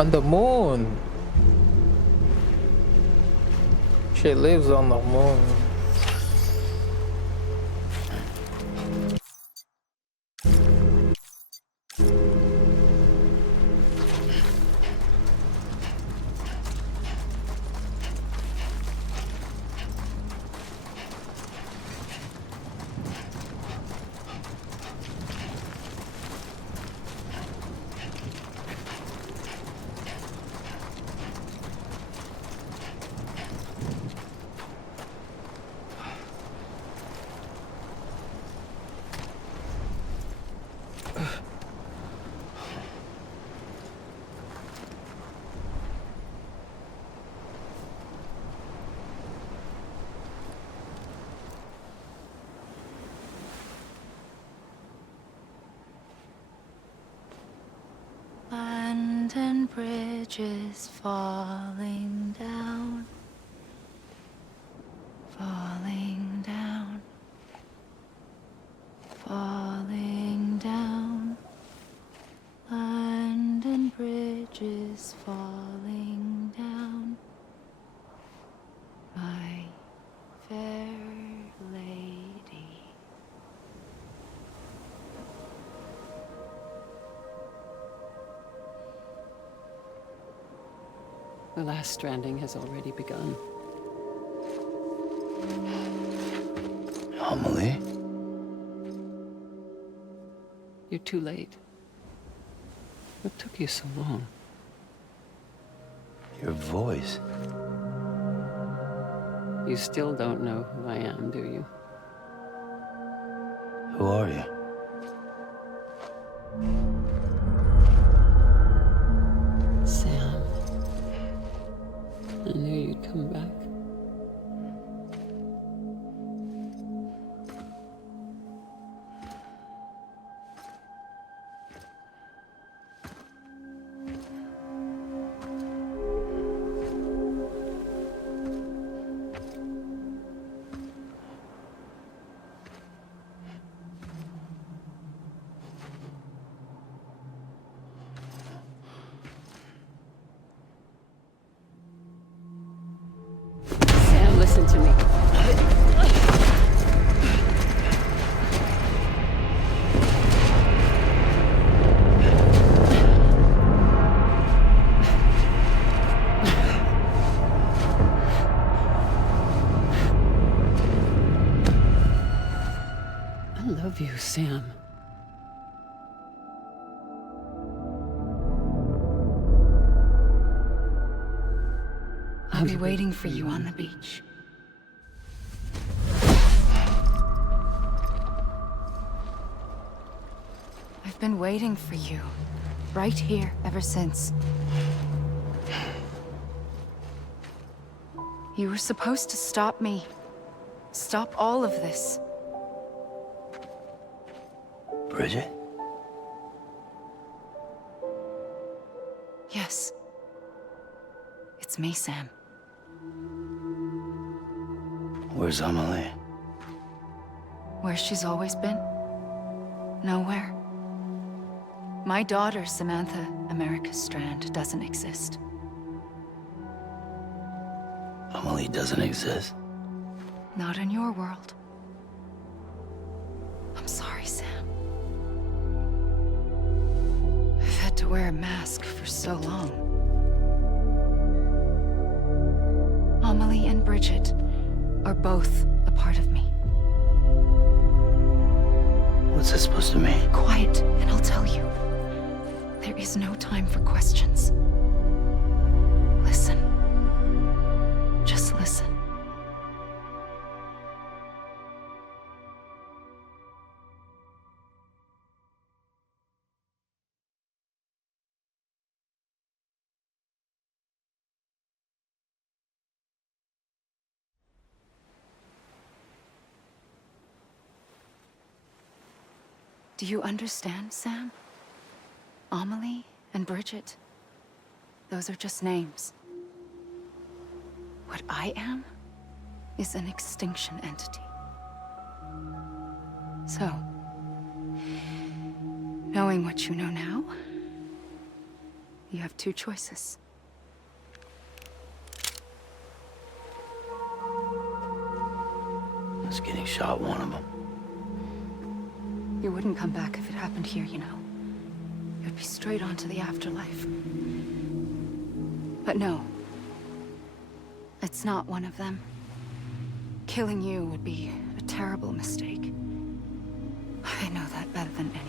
On the moon. She lives on the moon. London Bridge is falling down, falling down, falling down. London Bridge is falling down, my fair lady. The last stranding has already begun. Amelie? You're too late. What took you so long? Your voice. You still don't know who I am, do you? Who are you? Sam. I knew you'd come back. Sam, listen to me. I love you, Sam. I'll be waiting for you on the beach. I've been waiting for you, right here, ever since. You were supposed to stop me. Stop all of this. Bridget? Yes. It's me, Sam. Where's Amelie? Where she's always been. Nowhere. My daughter, Samantha America Strand, doesn't exist. Amelie doesn't exist. Not in your world. I'm sorry, Sam. I've had to wear a mask for so long. Amelie and Bridget are both a part of me. What's that supposed to mean? Quiet, and I'll tell you. There is no time for questions. Listen. Just listen. Do you understand, Sam? Amelie and Bridget, those are just names. What I am is an extinction entity. So, knowing what you know now, You have two choices. Us getting shot, one of them. You wouldn't come back if it happened here, you know. You'd be straight on to the afterlife. But no. It's not one of them. Killing you would be a terrible mistake. I know that better than anyone.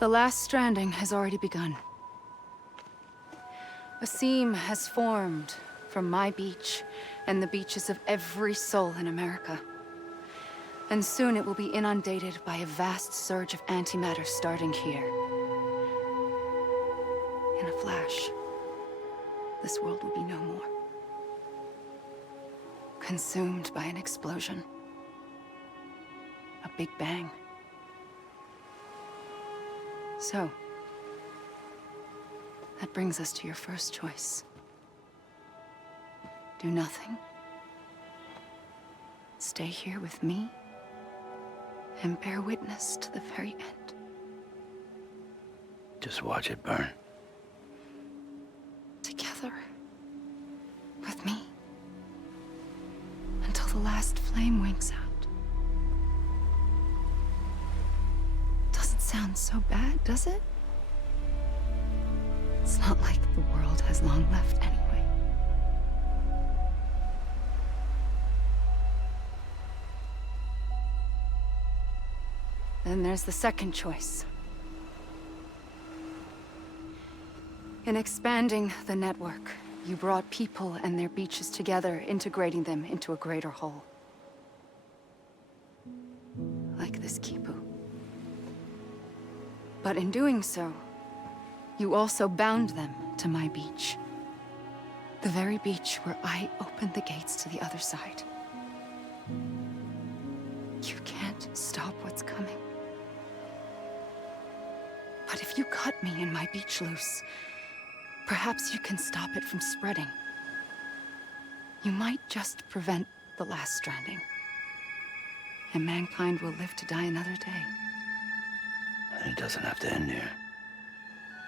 The last stranding has already begun. A seam has formed from my beach and the beaches of every soul in America. And soon it will be inundated by a vast surge of antimatter starting here. In a flash, this world will be no more. Consumed by an explosion. A big bang. So, that brings us to your first choice. Do nothing. Stay here with me and bear witness to the very end. Just watch it burn. Together. With me. Until the last flame winks out. Doesn't sound so bad, does it? It's not like the world has long left anyway. Then there's the second choice. In expanding the network, you brought people and their beaches together, integrating them into a greater whole. Like this Kipu. But in doing so, you also bound them to my beach. The very beach where I opened the gates to the other side. You can't stop what's coming. But if you cut me and my beach loose, perhaps you can stop it from spreading. You might just prevent the last stranding. And mankind will live to die another day. And it doesn't have to end here.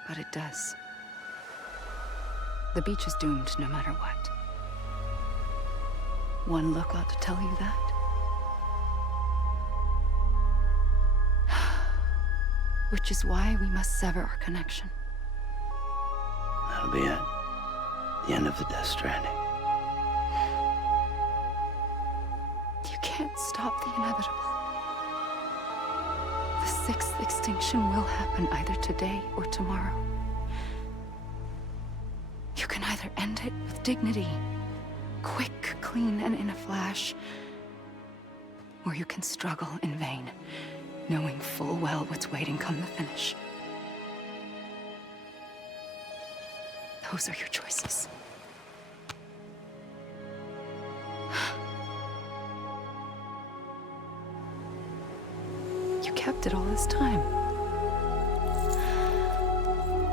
But it does. The beach is doomed no matter what. One look ought to tell you that. Which is why we must sever our connection. That'll be it. The end of the Death Stranding. You can't stop the inevitable. The sixth extinction will happen either today or tomorrow. You can either end it with dignity, quick, clean, and in a flash, or you can struggle in vain, knowing full well what's waiting come the finish. Those are your choices. You kept it all this time.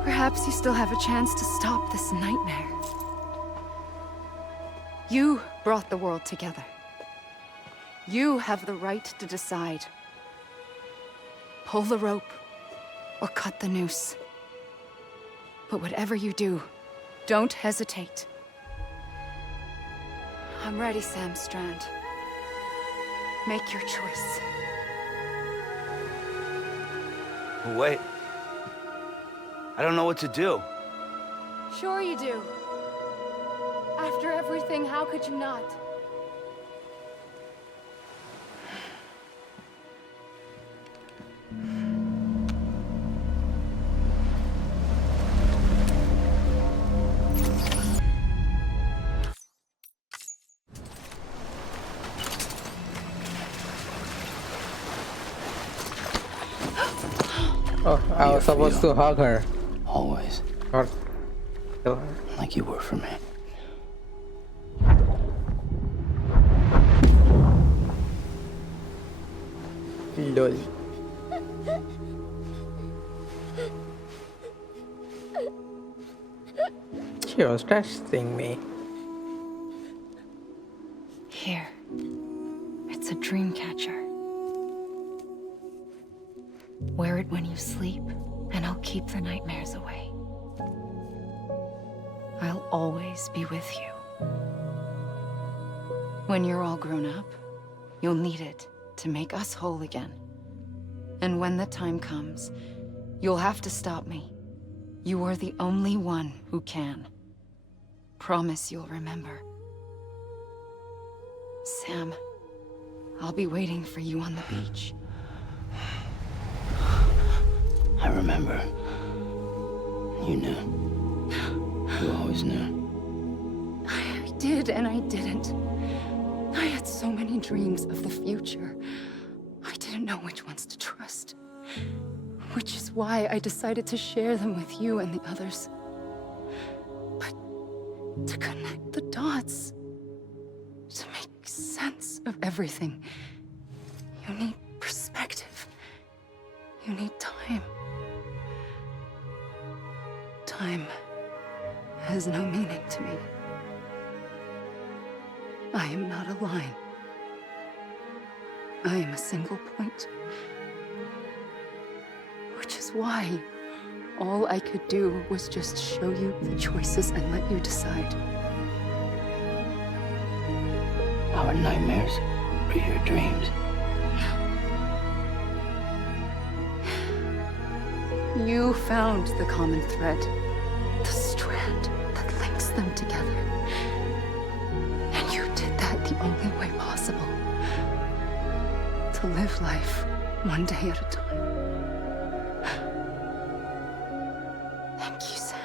Perhaps you still have a chance to stop this nightmare. You brought the world together. You have the right to decide. Pull the rope or cut the noose. But whatever you do, don't hesitate. I'm ready, Sam Strand. Make your choice. Wait. I don't know what to do. Sure you do. After everything, how could you not? Oh, I was supposed to hug her. Always. Or kill her. Like you were for me. Lol. She was testing me. Here. It's a dream catcher. Wear it when you sleep, and I'll keep the nightmares away. I'll always be with you. When you're all grown up, you'll need it to make us whole again. And when the time comes, you'll have to stop me. You are the only one who can. Promise you'll remember. Sam, I'll be waiting for you on the beach. I remember. You knew. You always knew. I did and I didn't. I had so many dreams of the future. I didn't know which ones to trust. Which is why I decided to share them with you and the others. But to connect the dots, to make sense of everything, you need perspective. You need time. Time has no meaning to me. I am not a line. I am a single point. Which is why all I could do was just show you the choices and let you decide. Our nightmares are your dreams. You found the common thread, the strand that links them together. And you did that the only way possible. To live life one day at a time. Thank you, Sam.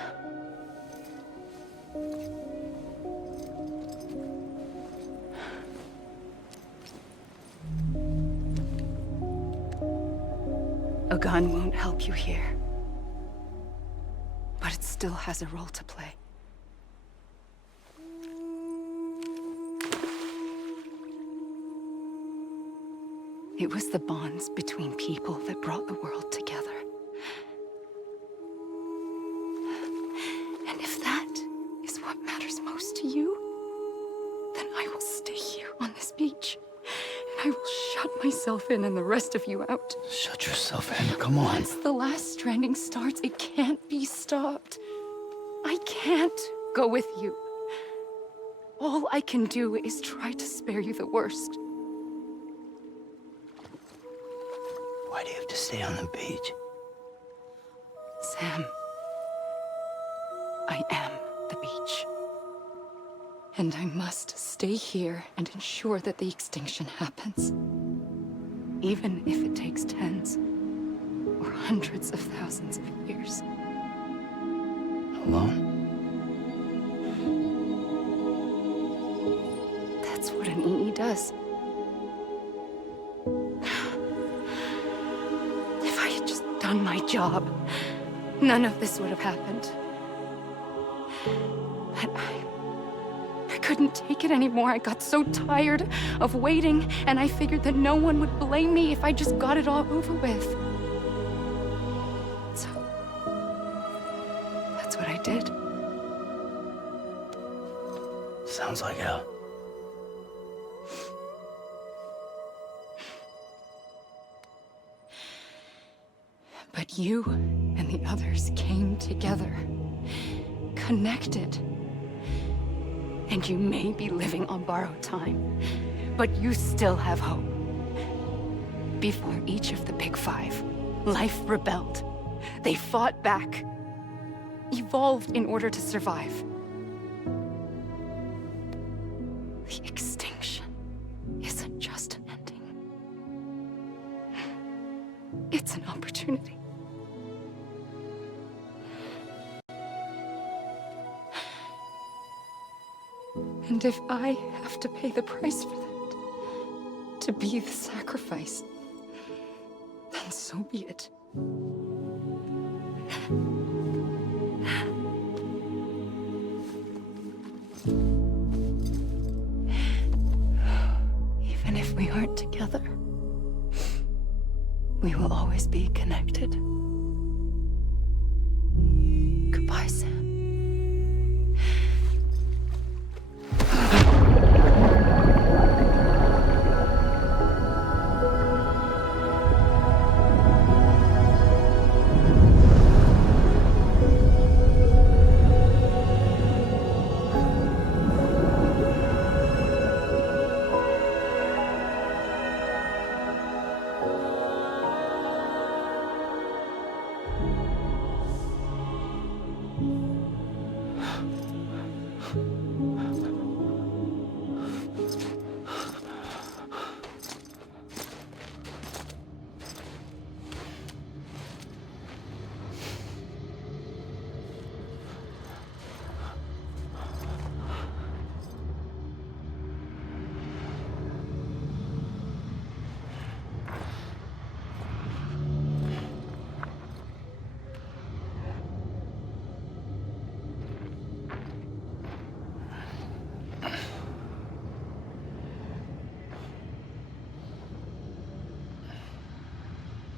A gun won't help you here. But it still has a role to play. It was the bonds between people that brought the world together. And if that is what matters most to you, then I will stay here on this beach. And I will shut myself in and the rest of you out. Shut yourself in, come on. Once the last stranding starts, it can't be stopped. I can't go with you. All I can do is try to spare you the worst. Why do you have to stay on the beach? Sam, I am the beach. And I must stay here and ensure that the extinction happens. Even if it takes tens or hundreds of thousands of years. Alone? That's what an EE does. If I had just done my job, none of this would have happened. But I couldn't take it anymore. I got so tired of waiting, and I figured that no one would blame me if I just got it all over with. So, that's what I did. Sounds like hell. But you and the others came together, connected. And you may be living on borrowed time, but you still have hope. Before each of the Big Five, life rebelled. They fought back, evolved in order to survive. The extinction isn't just an ending. It's an opportunity. And if I have to pay the price for that, to be the sacrifice, then so be it. Even if we aren't together, we will always be connected. Goodbye, Sam.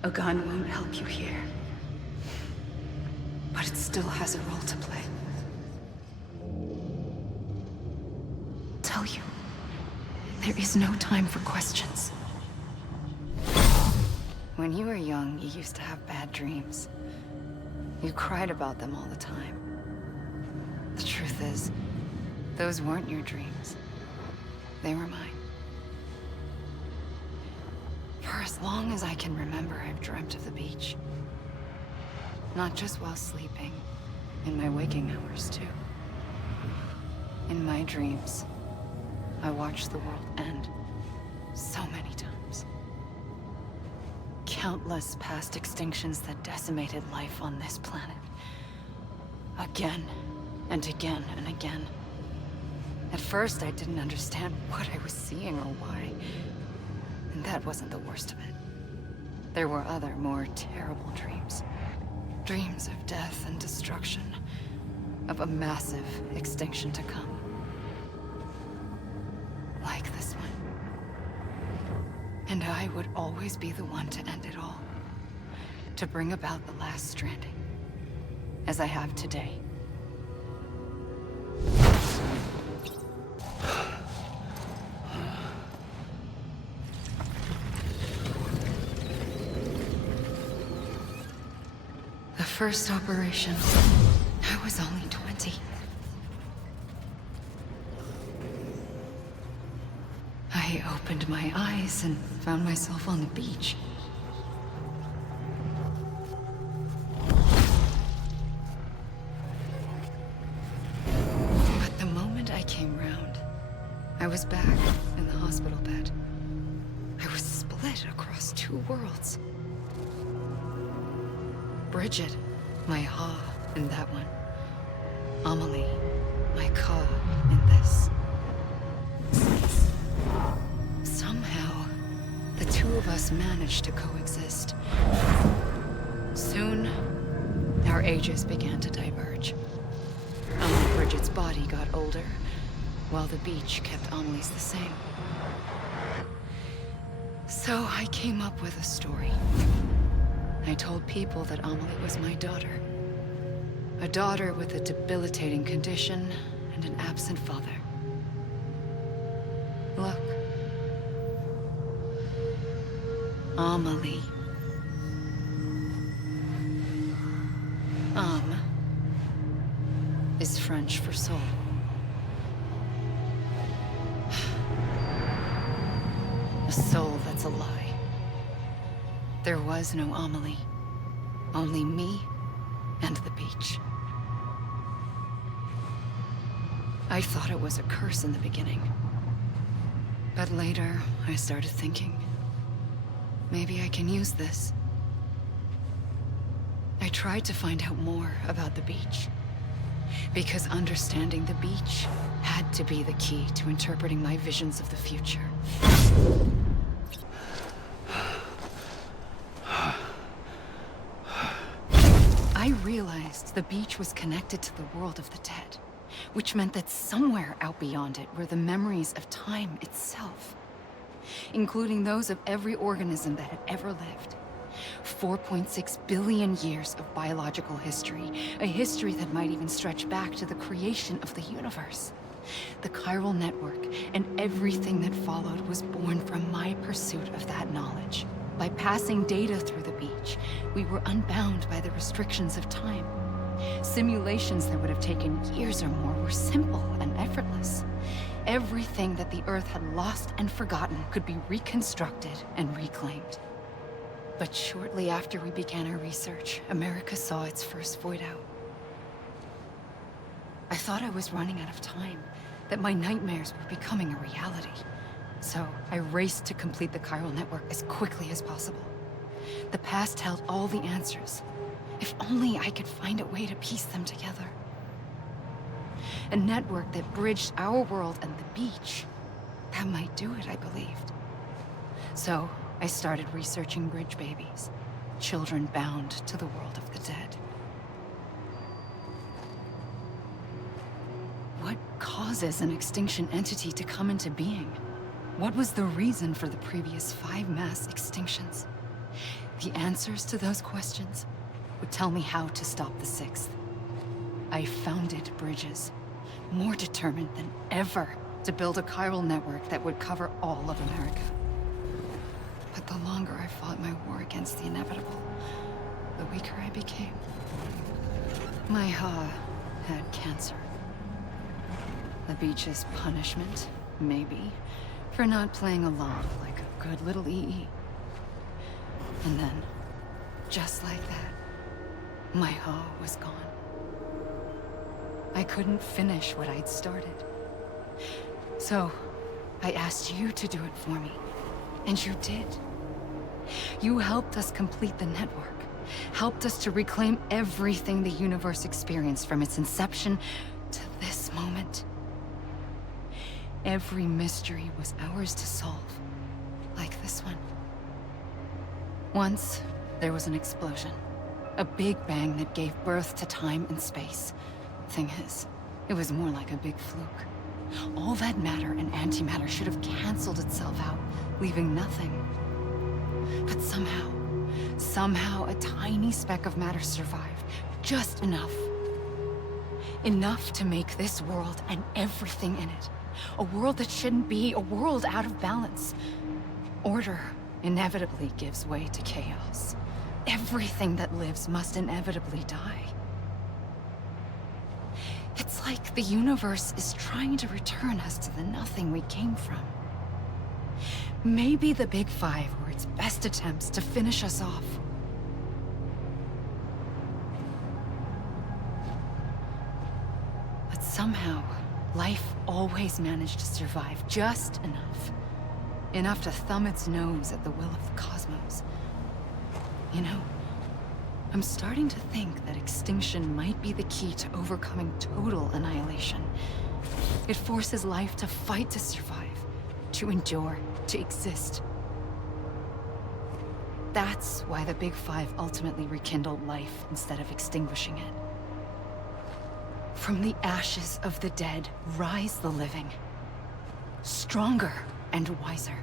A gun won't help you here. But it still has a role to play. Tell you, there is no time for questions. When you were young, you used to have bad dreams. You cried about them all the time. The truth is, those weren't your dreams. They were mine. For as long as I can remember, I've dreamt of the beach. Not just while sleeping, in my waking hours too. In my dreams, I watched the world end so many times. Countless past extinctions that decimated life on this planet. Again, and again, and again. At first, I didn't understand what I was seeing or why. And that wasn't the worst of it. There were other, more terrible dreams. Dreams of death and destruction. Of a massive extinction to come. Like this one. And I would always be the one to end it all. To bring about the last stranding. As I have today. The first operation, I was only 20. I opened my eyes and found myself on the beach. But the moment I came round, I was back in the hospital bed. I was split across two worlds. Bridget, my Ha in that one. Amelie, my Ka in this. Somehow, the two of us managed to coexist. Soon, our ages began to diverge. Bridget's body got older, while the beach kept Amelie's the same. So I came up with a story. I told people that Amelie was my daughter. A daughter with a debilitating condition and an absent father. Look. Amelie. Âme is French for soul. A soul that's a lie. There was no Amelie. Only me and the beach. I thought it was a curse in the beginning. But later, I started thinking, maybe I can use this. I tried to find out more about the beach. Because understanding the beach had to be the key to interpreting my visions of the future. I realized the beach was connected to the world of the dead, which meant that somewhere out beyond it were the memories of time itself, including those of every organism that had ever lived. 4.6 billion years of biological history, a history that might even stretch back to the creation of the universe. The chiral network and everything that followed was born from my pursuit of that knowledge. By passing data through the beach, we were unbound by the restrictions of time. Simulations that would have taken years or more were simple and effortless. Everything that the Earth had lost and forgotten could be reconstructed and reclaimed. But shortly after we began our research, America saw its first void out. I thought I was running out of time, that my nightmares were becoming a reality. So I raced to complete the chiral network as quickly as possible. The past held all the answers. If only I could find a way to piece them together. A network that bridged our world and the beach. That might do it, I believed. So I started researching bridge babies, children bound to the world of the dead. What causes an extinction entity to come into being? What was the reason for the previous 5 mass extinctions? The answers to those questions would tell me how to stop the Sixth. I founded bridges, more determined than ever to build a chiral network that would cover all of America. But the longer I fought my war against the inevitable, the weaker I became. My Ha had cancer. The beach's punishment, maybe, for not playing along like a good little EE. And then, just like that, my Ha was gone. I couldn't finish what I'd started. So, I asked you to do it for me. And you did. You helped us complete the network. Helped us to reclaim everything the universe experienced from its inception to this moment. Every mystery was ours to solve. Like this one. Once, there was an explosion. A big bang that gave birth to time and space. Thing is, it was more like a big fluke. All that matter and antimatter should have canceled itself out, leaving nothing. But somehow a tiny speck of matter survived. Just enough. Enough to make this world and everything in it. A world that shouldn't be, a world out of balance. Order inevitably gives way to chaos. Everything that lives must inevitably die. It's like the universe is trying to return us to the nothing we came from. Maybe the Big Five were its best attempts to finish us off. But somehow, life always managed to survive just enough. Enough to thumb its nose at the will of the cosmos. You know, I'm starting to think that extinction might be the key to overcoming total annihilation. It forces life to fight to survive, to endure, to exist. That's why the Big Five ultimately rekindled life instead of extinguishing it. From the ashes of the dead rise the living. Stronger and wiser.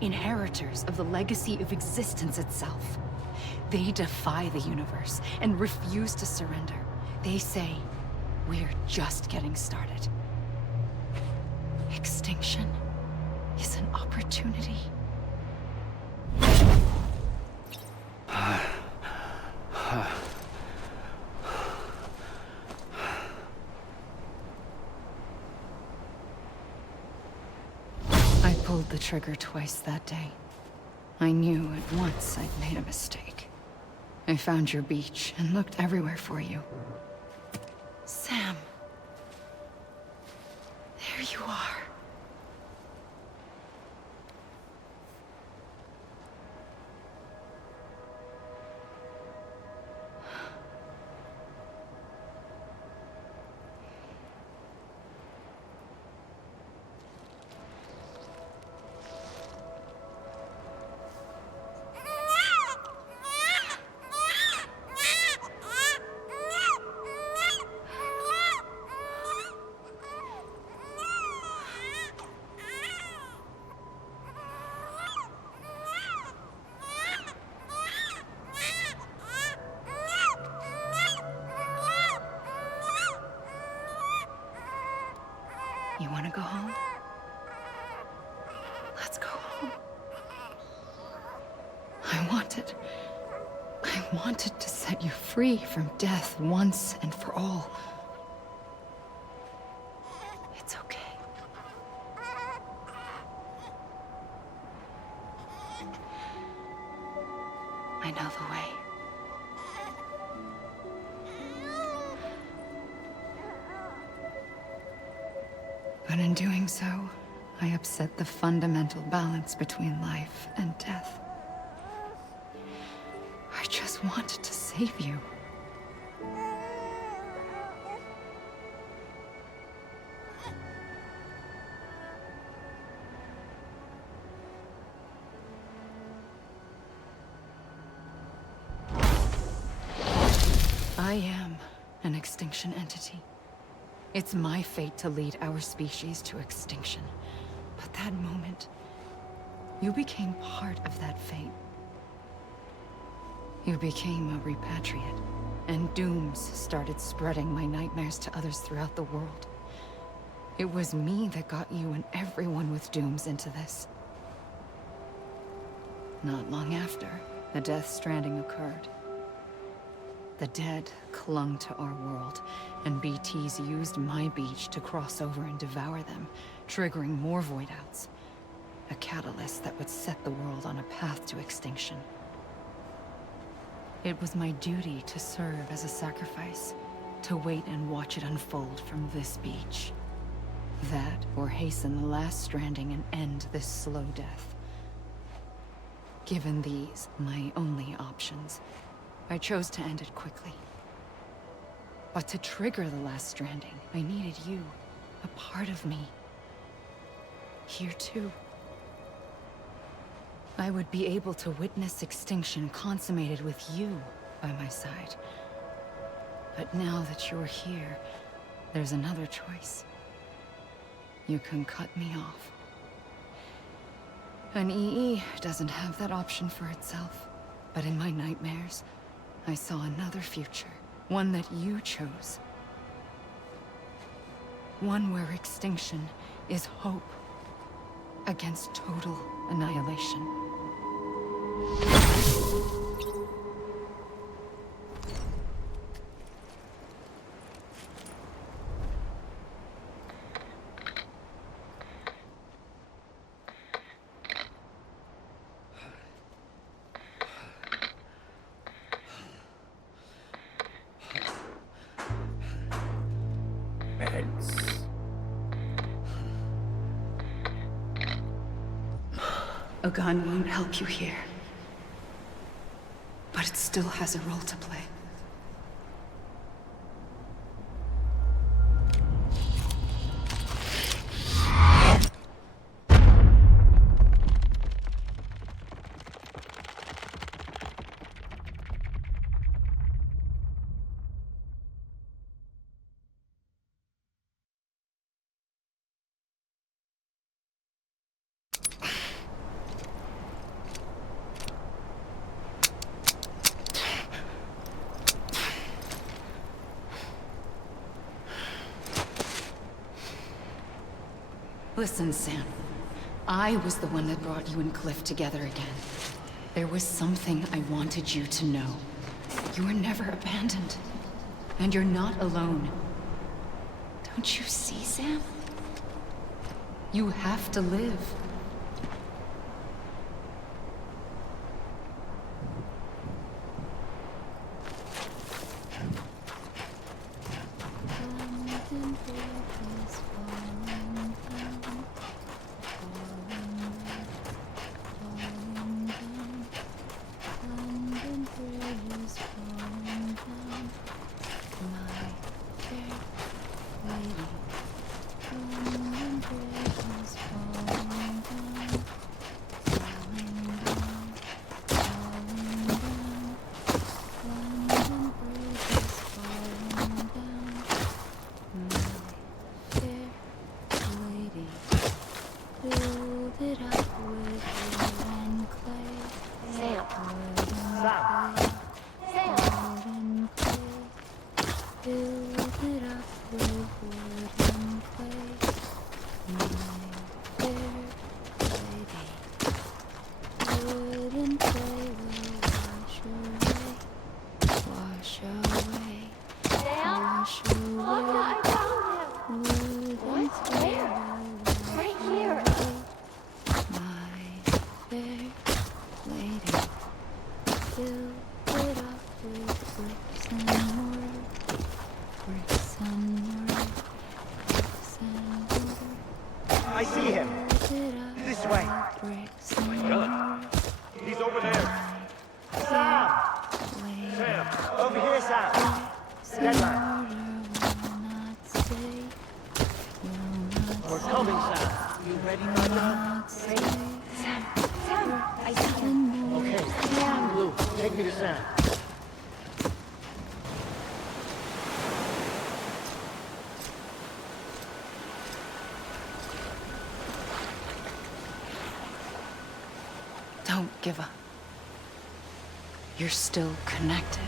Inheritors of the legacy of existence itself. They defy the universe and refuse to surrender. They say, we're just getting started. Extinction is an opportunity. I pulled the trigger twice that day. I knew at once I'd made a mistake. I found your beach and looked everywhere for you. Sam. There you are. You want to go home? Let's go home. I wanted to set you free from death once and for all. It's okay. I know the way. But in doing so, I upset the fundamental balance between life and death. I just wanted to save you. I am an extinction entity. It's my fate to lead our species to extinction. But that moment, you became part of that fate. You became a repatriate, and dooms started spreading my nightmares to others throughout the world. It was me that got you and everyone with dooms into this. Not long after, the death stranding occurred. The dead clung to our world, and BTs used my beach to cross over and devour them, triggering more void outs. A catalyst that would set the world on a path to extinction. It was my duty to serve as a sacrifice, to wait and watch it unfold from this beach. That, or hasten the last stranding and end this slow death. Given these, my only options, I chose to end it quickly. But to trigger the last stranding, I needed you, a part of me. Here too. I would be able to witness extinction consummated with you by my side. But now that you're here, there's another choice. You can cut me off. An EE doesn't have that option for itself. But in my nightmares, I saw another future. One that you chose. One where extinction is hope against total annihilation. A gun won't help you here. But it still has a role to play. Listen, Sam. I was the one that brought you and Cliff together again. There was something I wanted you to know. You were never abandoned. And you're not alone. Don't you see, Sam? You have to live. I see him. This way. He's over there. Sam! Sam! Over here, Sam! Deadman. We're coming, Sam. You ready, my love? Sam, I see him. Okay. Yeah. Blue, take me to Sam. Don't give up. you're still connected.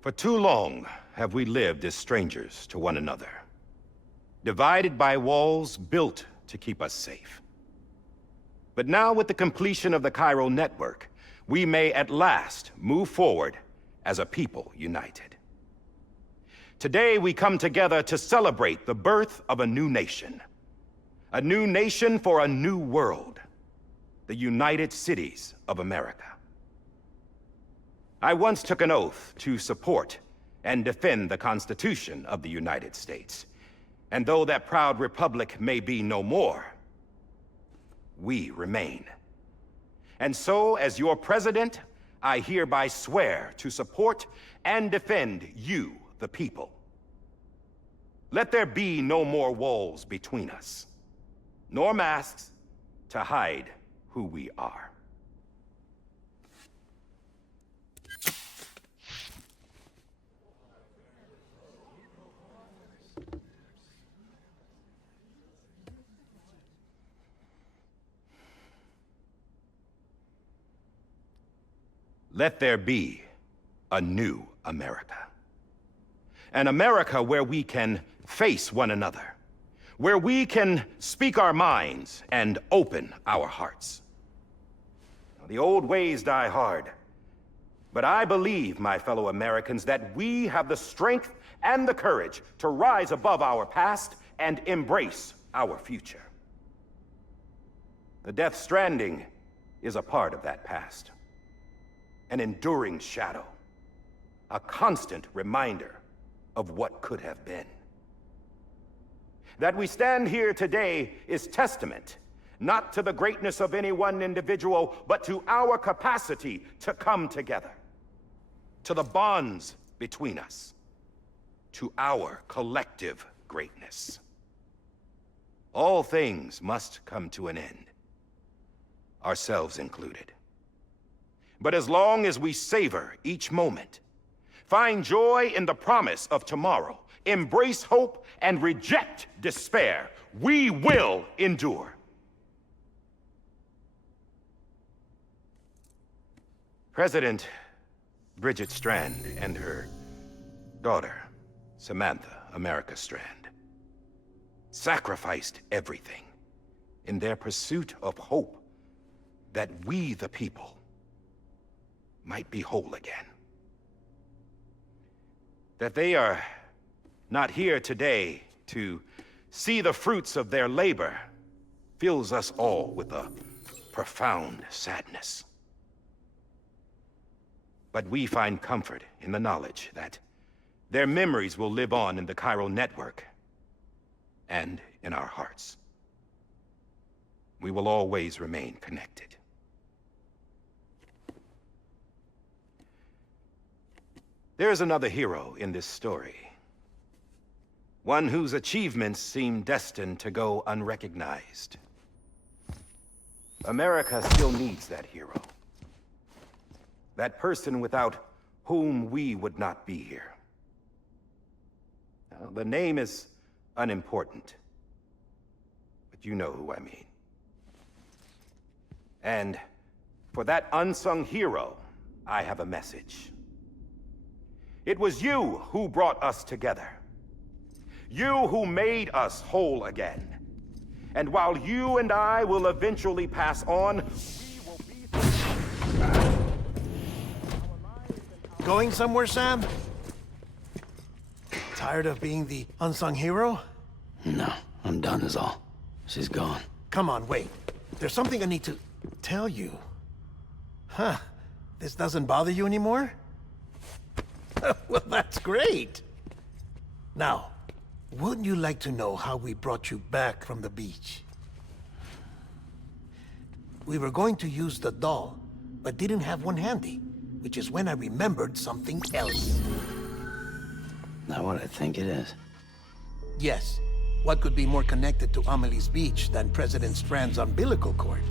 For too long have we lived as strangers to one another, divided by walls built to keep us safe. But now, with the completion of the Cairo network, we may at last move forward as a people united. Today, we come together to celebrate the birth of a new nation for a new world, the United Cities of America. I once took an oath to support and defend the Constitution of the United States. And though that proud republic may be no more, we remain. And so, as your president, I hereby swear to support and defend you, the people. Let there be no more walls between us, nor masks to hide who we are. Let there be a new America. An America where we can face one another, where we can speak our minds and open our hearts. The old ways die hard, but I believe, my fellow Americans, that we have the strength and the courage to rise above our past and embrace our future. The Death Stranding is a part of that past. An enduring shadow, a constant reminder of what could have been. That we stand here today is testament, not to the greatness of any one individual, but to our capacity to come together, to the bonds between us, to our collective greatness. All things must come to an end, ourselves included. But as long as we savor each moment, find joy in the promise of tomorrow, embrace hope, and reject despair, we will endure. President Bridget Strand and her daughter, Samantha America Strand, sacrificed everything in their pursuit of hope that we, the people, might be whole again. That they are not here today to see the fruits of their labor fills us all with a profound sadness. But we find comfort in the knowledge that their memories will live on in the Cairo network and in our hearts. We will always remain connected. There's another hero in this story. One whose achievements seem destined to go unrecognized. America still needs that hero. That person without whom we would not be here. Now, the name is unimportant, but you know who I mean. And for that unsung hero, I have a message. It was you who brought us together. You who made us whole again. And while you and I will eventually pass on, we will be... Going somewhere, Sam? Tired of being the unsung hero? No, I'm done is all. She's gone. Come on, wait. There's something I need to tell you. Huh. This doesn't bother you anymore? Well, that's great. Now, wouldn't you like to know how we brought you back from the beach? We were going to use the doll, but didn't have one handy, which is when I remembered something else. Not what I think it is. Yes. What could be more connected to Amelie's beach than President Strand's umbilical cord?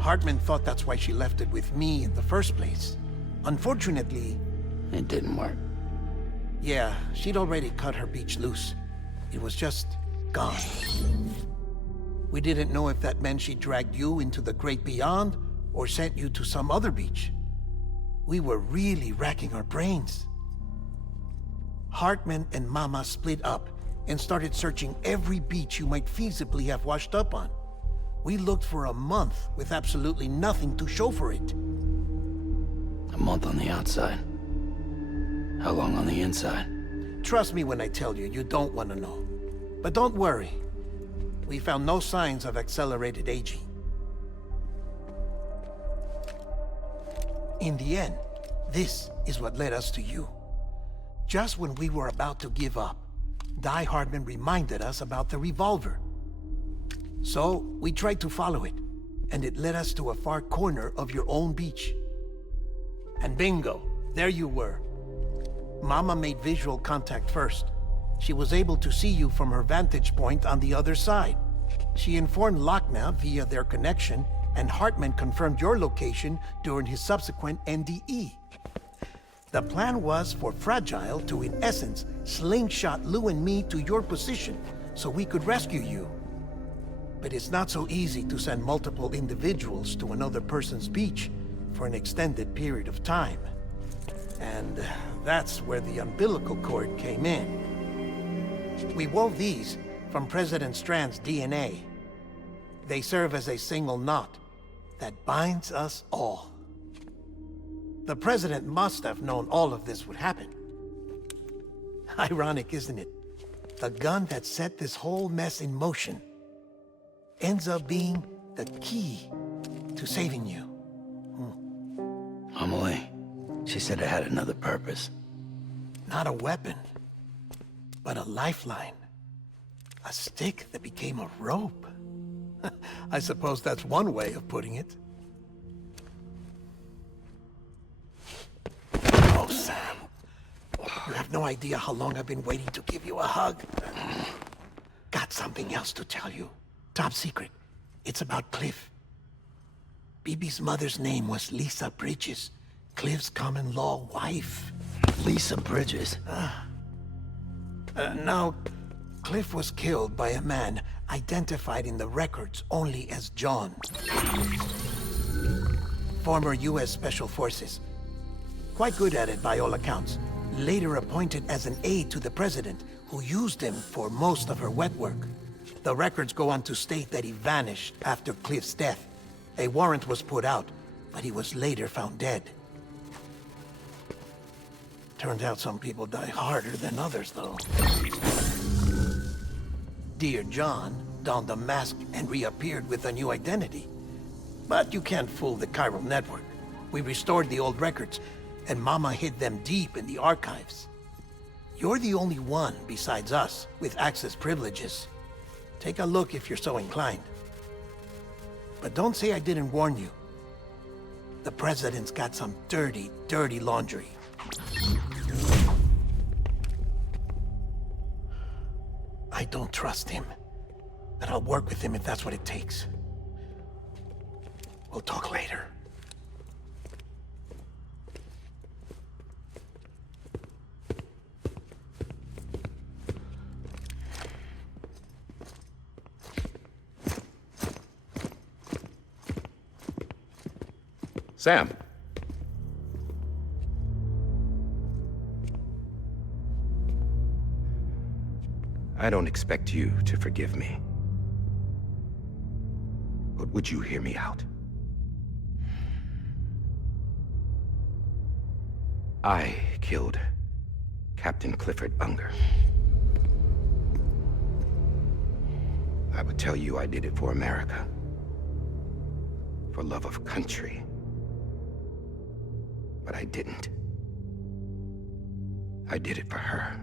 Hartman thought that's why she left it with me in the first place. Unfortunately... It didn't work. Yeah, she'd already cut her beach loose. It was just gone. We didn't know if that meant she dragged you into the great beyond or sent you to some other beach. We were really racking our brains. Hartman and Mama split up and started searching every beach you might feasibly have washed up on. We looked for a month with absolutely nothing to show for it. A month on the outside. How long on the inside? Trust me when I tell you, you don't want to know. But don't worry. We found no signs of accelerated aging. In the end, this is what led us to you. Just when we were about to give up, Die Hardman reminded us about the revolver. So, we tried to follow it, and it led us to a far corner of your own beach. And bingo, there you were. Mama made visual contact first. She was able to see you from her vantage point on the other side. She informed Lochna via their connection, and Hartman confirmed your location during his subsequent NDE. The plan was for Fragile to, in essence, slingshot Lou and me to your position so we could rescue you. But it's not so easy to send multiple individuals to another person's beach for an extended period of time. And that's where the umbilical cord came in. We wove these from President Strand's DNA. They serve as a single knot that binds us all. The President must have known all of this would happen. Ironic, isn't it? The gun that set this whole mess in motion ends up being the key to saving you. Amelie, she said it had another purpose. Not a weapon, but a lifeline. A stick that became a rope. I suppose that's one way of putting it. Oh, Sam. You have no idea how long I've been waiting to give you a hug. Got something else to tell you. Top secret. It's about Cliff. BB's mother's name was Lisa Bridges, Cliff's common-law wife. Lisa Bridges? Now, Cliff was killed by a man identified in the records only as John. Former U.S. Special Forces. Quite good at it by all accounts. Later appointed as an aide to the president, who used him for most of her wet work. The records go on to state that he vanished after Cliff's death. A warrant was put out, but he was later found dead. Turns out some people die harder than others, though. Dear John donned a mask and reappeared with a new identity. But you can't fool the chiral network. We restored the old records, and Mama hid them deep in the archives. You're the only one, besides us, with access privileges. Take a look if you're so inclined. But don't say I didn't warn you. The President's got some dirty, dirty laundry. I don't trust him. But I'll work with him if that's what it takes. We'll talk later. Sam. I don't expect you to forgive me. But would you hear me out? I killed Captain Clifford Unger. I would tell you I did it for America. For love of country. But I didn't. I did it for her.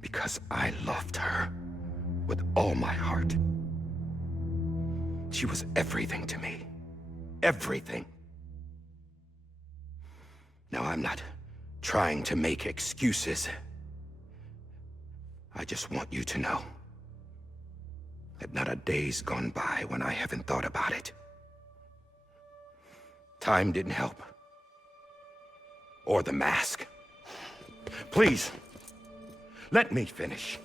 Because I loved her with all my heart. She was everything to me. Everything. Now, I'm not trying to make excuses. I just want you to know that not a day's gone by when I haven't thought about it. Time didn't help. Or the mask. Please, let me finish.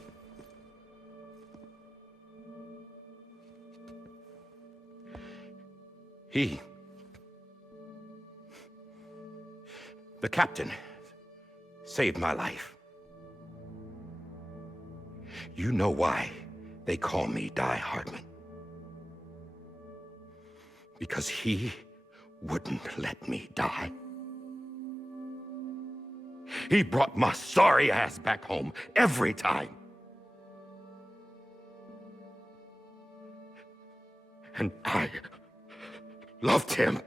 The captain, saved my life. You know why they call me Die Hardman. Because he wouldn't let me die. He brought my sorry ass back home every time. And I loved him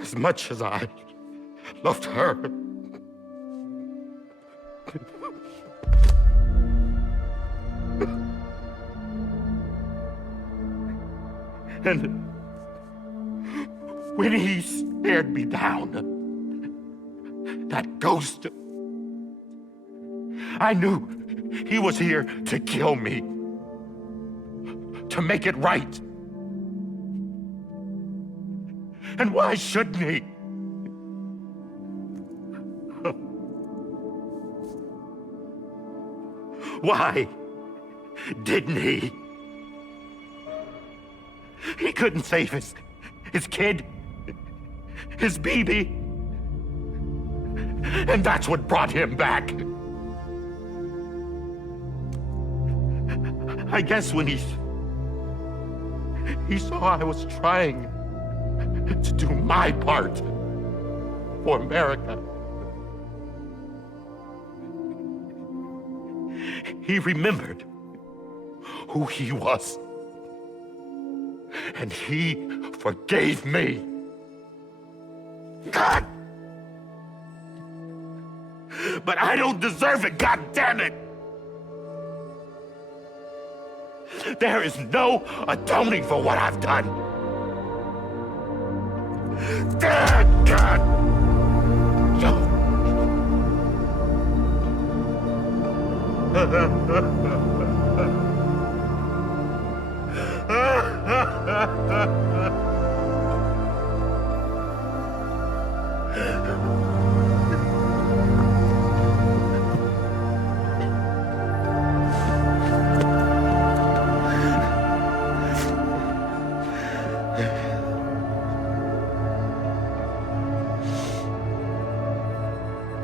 as much as I loved her. And when he stared me down, that ghost, I knew he was here to kill me, to make it right. And why shouldn't he? Why didn't he? He couldn't save his kid, his baby. And that's what brought him back. I guess when he saw I was trying to do my part for America, he remembered who he was. And he forgave me. God! But I don't deserve it, God damn it! There is no atoning for what I've done. God!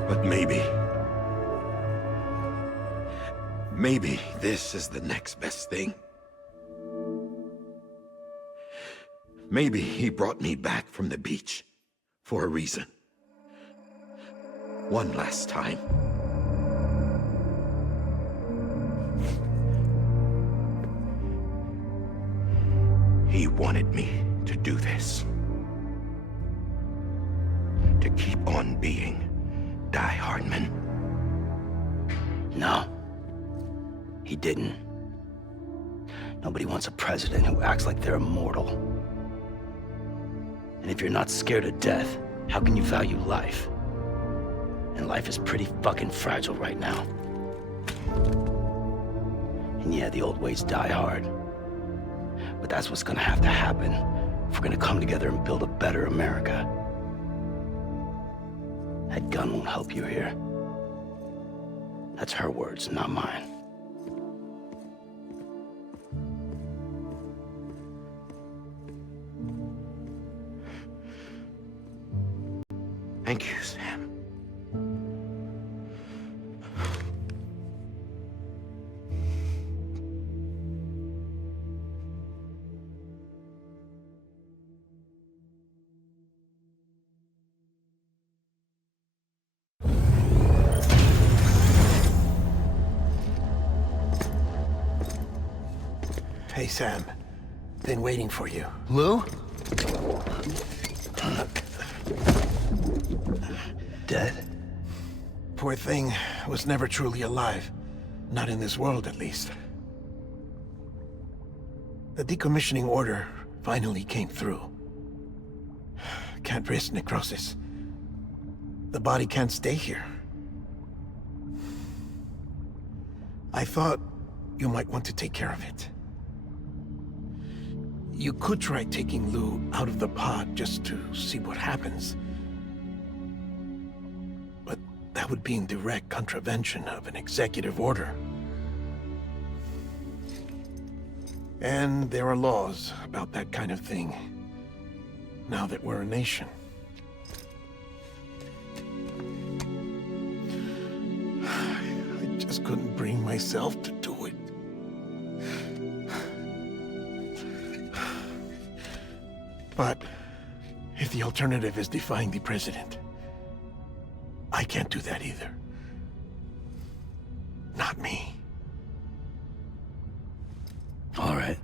But maybe this is the next best thing. Maybe he brought me back from the beach for a reason. One last time. He wanted me to do this. To keep on being Die Hardman. No. He didn't. Nobody wants a president who acts like they're immortal. And if you're not scared of death, how can you value life? And life is pretty fucking fragile right now. And yeah, the old ways die hard. But that's what's gonna have to happen if we're gonna come together and build a better America. That gun won't help you here. That's her words, not mine. Thank you, Sam. Hey, Sam. Been waiting for you. Lou? Dead? Poor thing was never truly alive. Not in this world, at least. The decommissioning order finally came through. Can't risk necrosis. The body can't stay here. I thought you might want to take care of it. You could try taking Lou out of the pod just to see what happens. But that would be in direct contravention of an executive order. And there are laws about that kind of thing, now that we're a nation. I just couldn't bring myself to do it. But if the alternative is defying the president, I can't do that either. Not me. All right.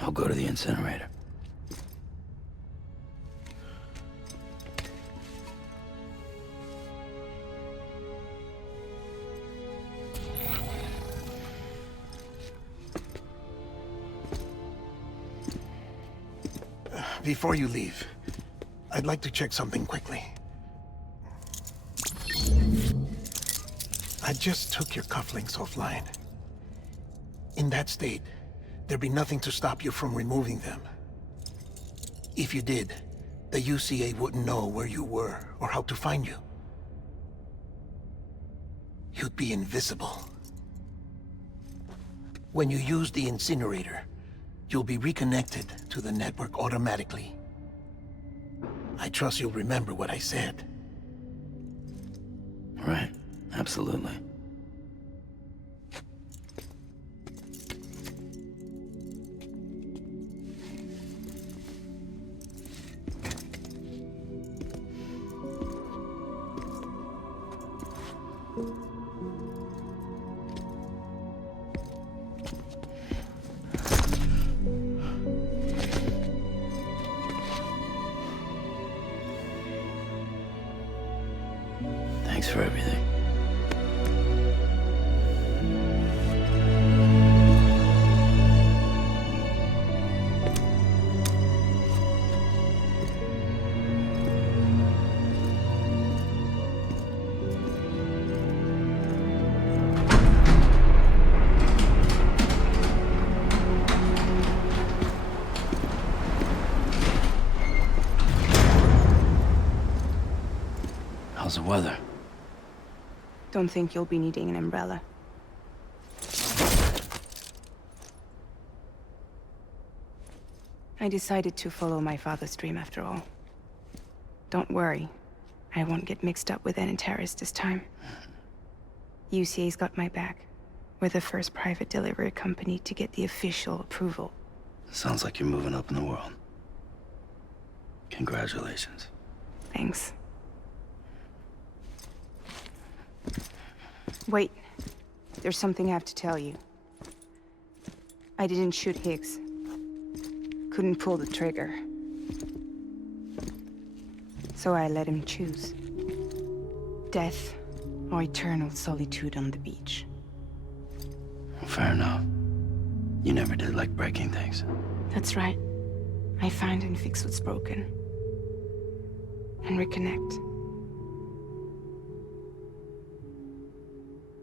I'll go to the incinerator. Before you leave, I'd like to check something quickly. I just took your cufflinks offline. In that state, there'd be nothing to stop you from removing them. If you did, the UCA wouldn't know where you were or how to find you. You'd be invisible. When you use the incinerator, you'll be reconnected to the network automatically. I trust you'll remember what I said. Right, absolutely. Thanks for everything. How's the weather? Don't think you'll be needing an umbrella. I decided to follow my father's dream after all. Don't worry, I won't get mixed up with any terrorists this time. UCA's got my back. We're the first private delivery company to get the official approval. Sounds like you're moving up in the world. Congratulations. Thanks. Wait, there's something I have to tell you. I didn't shoot Higgs. Couldn't pull the trigger. So I let him choose. Death or eternal solitude on the beach. Fair enough. You never did like breaking things. That's right. I find and fix what's broken. and reconnect.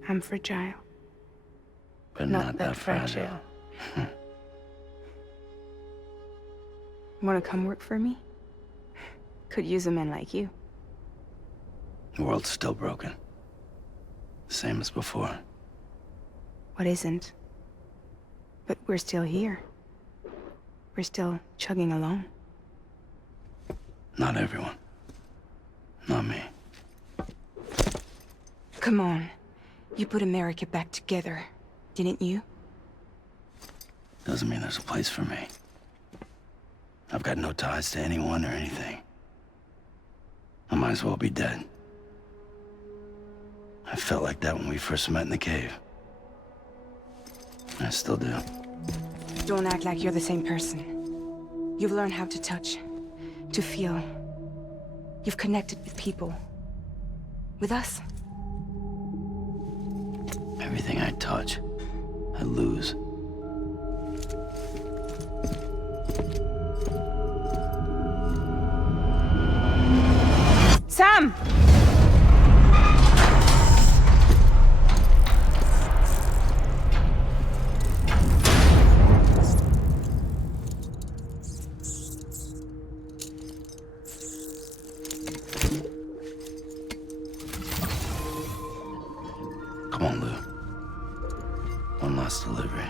I'm fragile. But not that fragile. Wanna come work for me? Could use a man like you. The world's still broken. Same as before. What isn't? But we're still here. We're still chugging along. Not everyone. Not me. Come on. You put America back together, didn't you? Doesn't mean there's a place for me. I've got no ties to anyone or anything. I might as well be dead. I felt like that when we first met in the cave. I still do. Don't act like you're the same person. You've learned how to touch, to feel. You've connected with people. With us. Everything I touch, I lose. Sam! Come on, Lou. One last delivery.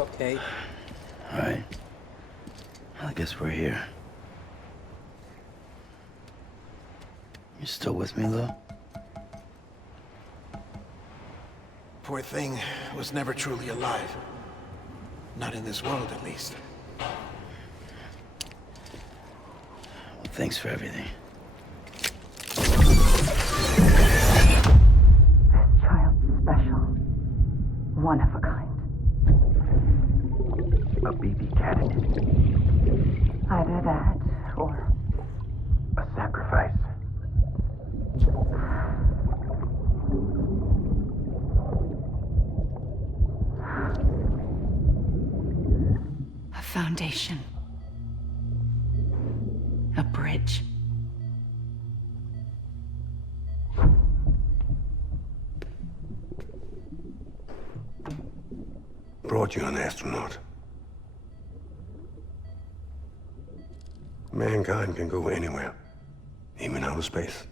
Okay. Alright. I guess we're here. You still with me, Lou? Poor thing was never truly alive. Not in this world, at least. Well, thanks for everything. Child's special. One of a kind. A BB candidate. Either that, or A sacrifice. a foundation. A bridge. Brought you an astronaut. Mankind can go anywhere, even outer space.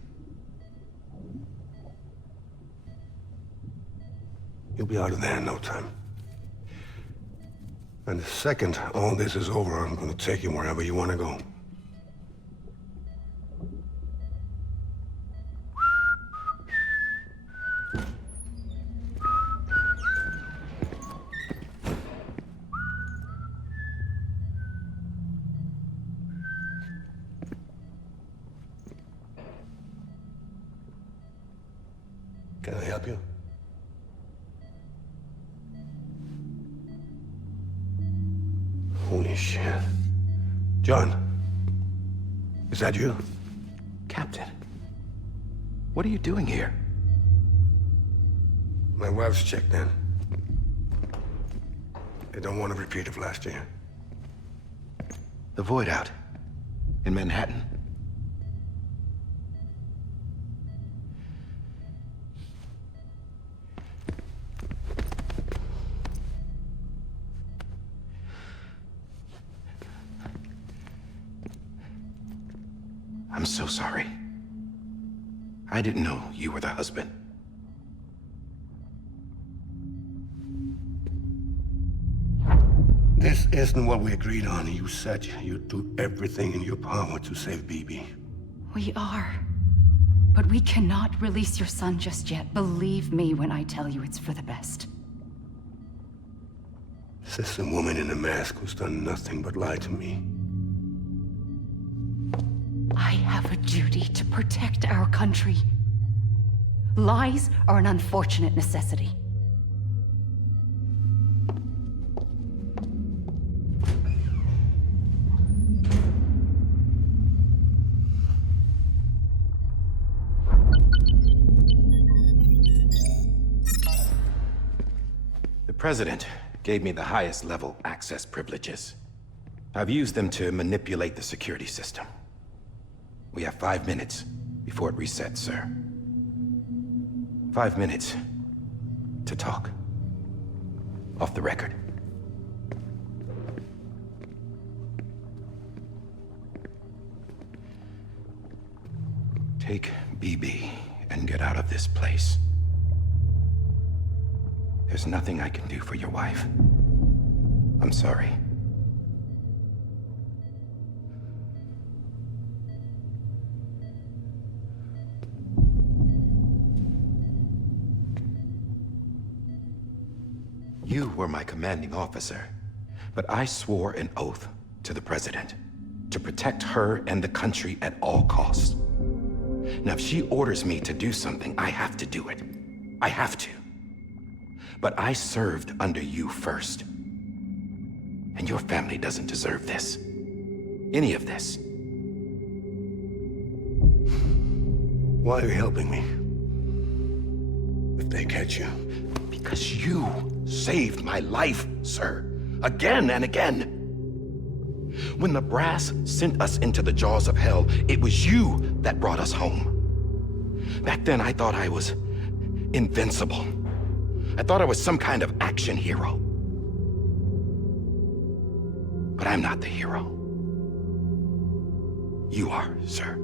You'll be out of there in no time. And the second all this is over, I'm gonna take you wherever you want to go. Can I help you? Holy shit. John, is that you? Captain, what are you doing here? My wife's checked in. They don't want a repeat of last year. The void out in Manhattan. I'm so sorry. I didn't know you were the husband. This isn't what we agreed on. You said you'd do everything in your power to save BB. We are. But we cannot release your son just yet. Believe me when I tell you it's for the best. This is a woman in a mask who's done nothing but lie to me. I have a duty to protect our country. Lies are an unfortunate necessity. The President gave me the highest level access privileges. I've used them to manipulate the security system. We have 5 minutes before it resets, sir. 5 minutes to talk. Off the record. Take BB and get out of this place. There's nothing I can do for your wife. I'm sorry. You were my commanding officer, but I swore an oath to the President to protect her and the country at all costs. Now, if she orders me to do something, I have to do it. I have to. But I served under you first. And your family doesn't deserve this. Any of this. Why are you helping me? If they catch you. Because you saved my life, sir. Again and again. When the brass sent us into the jaws of hell, it was you that brought us home. Back then, I thought I was invincible. I thought I was some kind of action hero. But I'm not the hero. You are, sir.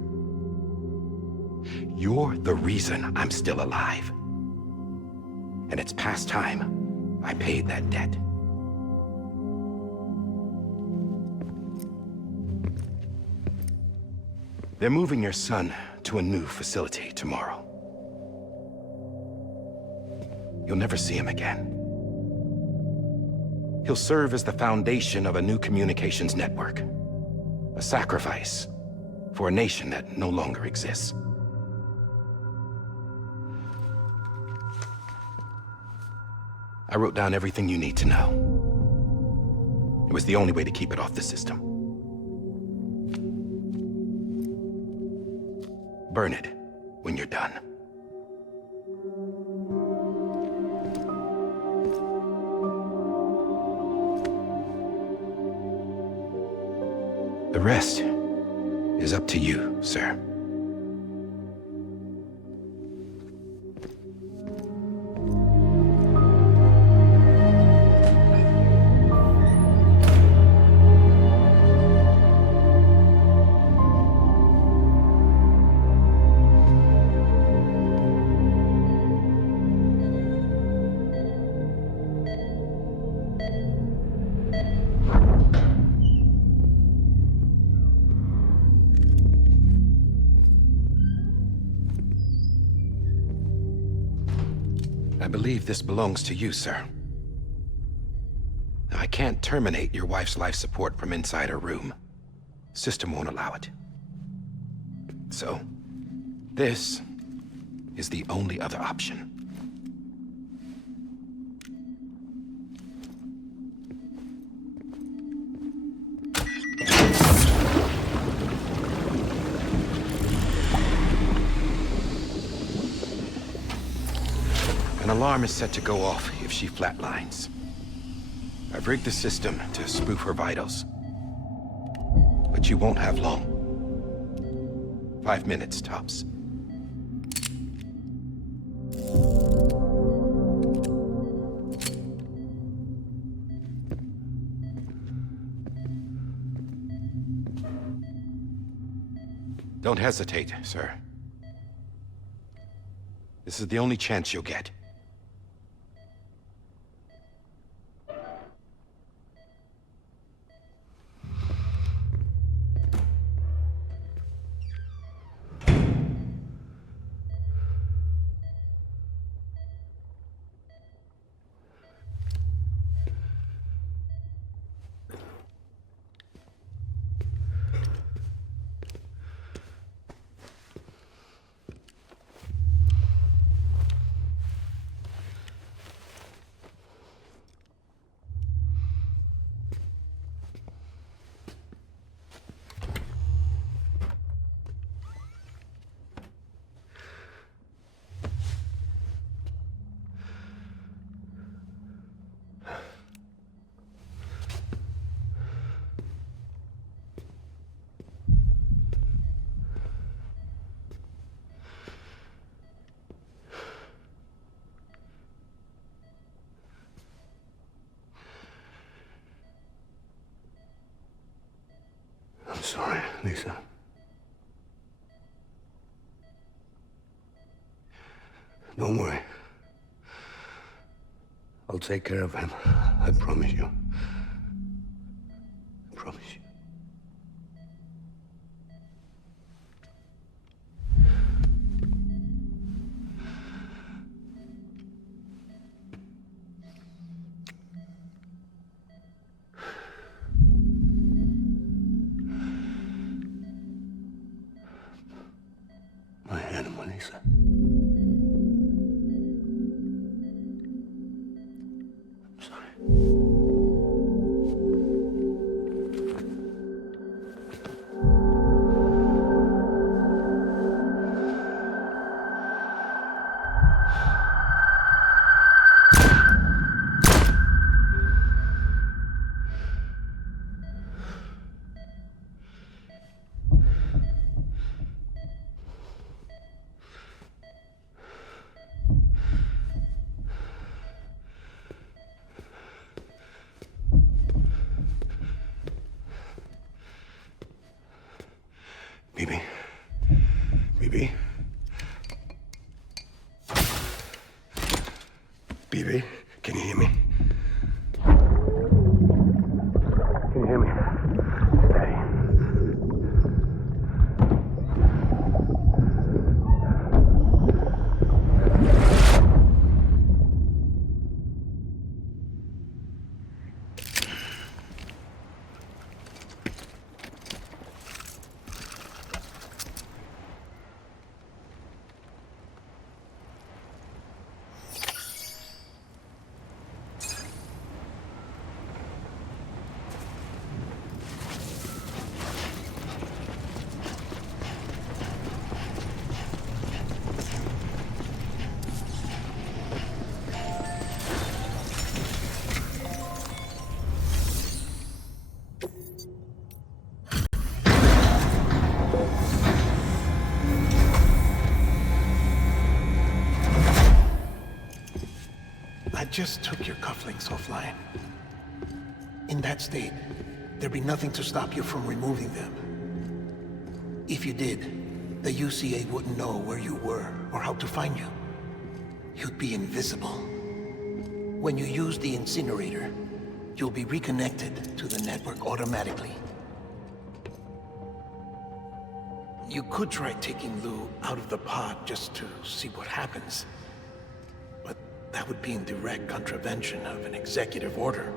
You're the reason I'm still alive. And it's past time I paid that debt. They're moving your son to a new facility tomorrow. You'll never see him again. He'll serve as the foundation of a new communications network. A sacrifice for a nation that no longer exists. I wrote down everything you need to know. It was the only way to keep it off the system. Burn it when you're done. The rest is up to you, sir. I believe this belongs to you, sir. I can't terminate your wife's life support from inside her room. System won't allow it. So, this is the only other option. An alarm is set to go off if she flatlines. I've rigged the system to spoof her vitals. But you won't have long. 5 minutes, tops. Don't hesitate, sir. This is the only chance you'll get. I'm sorry, Lisa. Don't worry. I'll take care of him. I promise you. I promise you. My animal, Lisa. I'm sorry. just took your cufflinks offline. In that state, there'd be nothing to stop you from removing them. If you did, the UCA wouldn't know where you were or how to find you. You'd be invisible. When you use the incinerator, you'll be reconnected to the network automatically. You could try taking Lou out of the pod just to see what happens. But that would be in direct contravention of an executive order.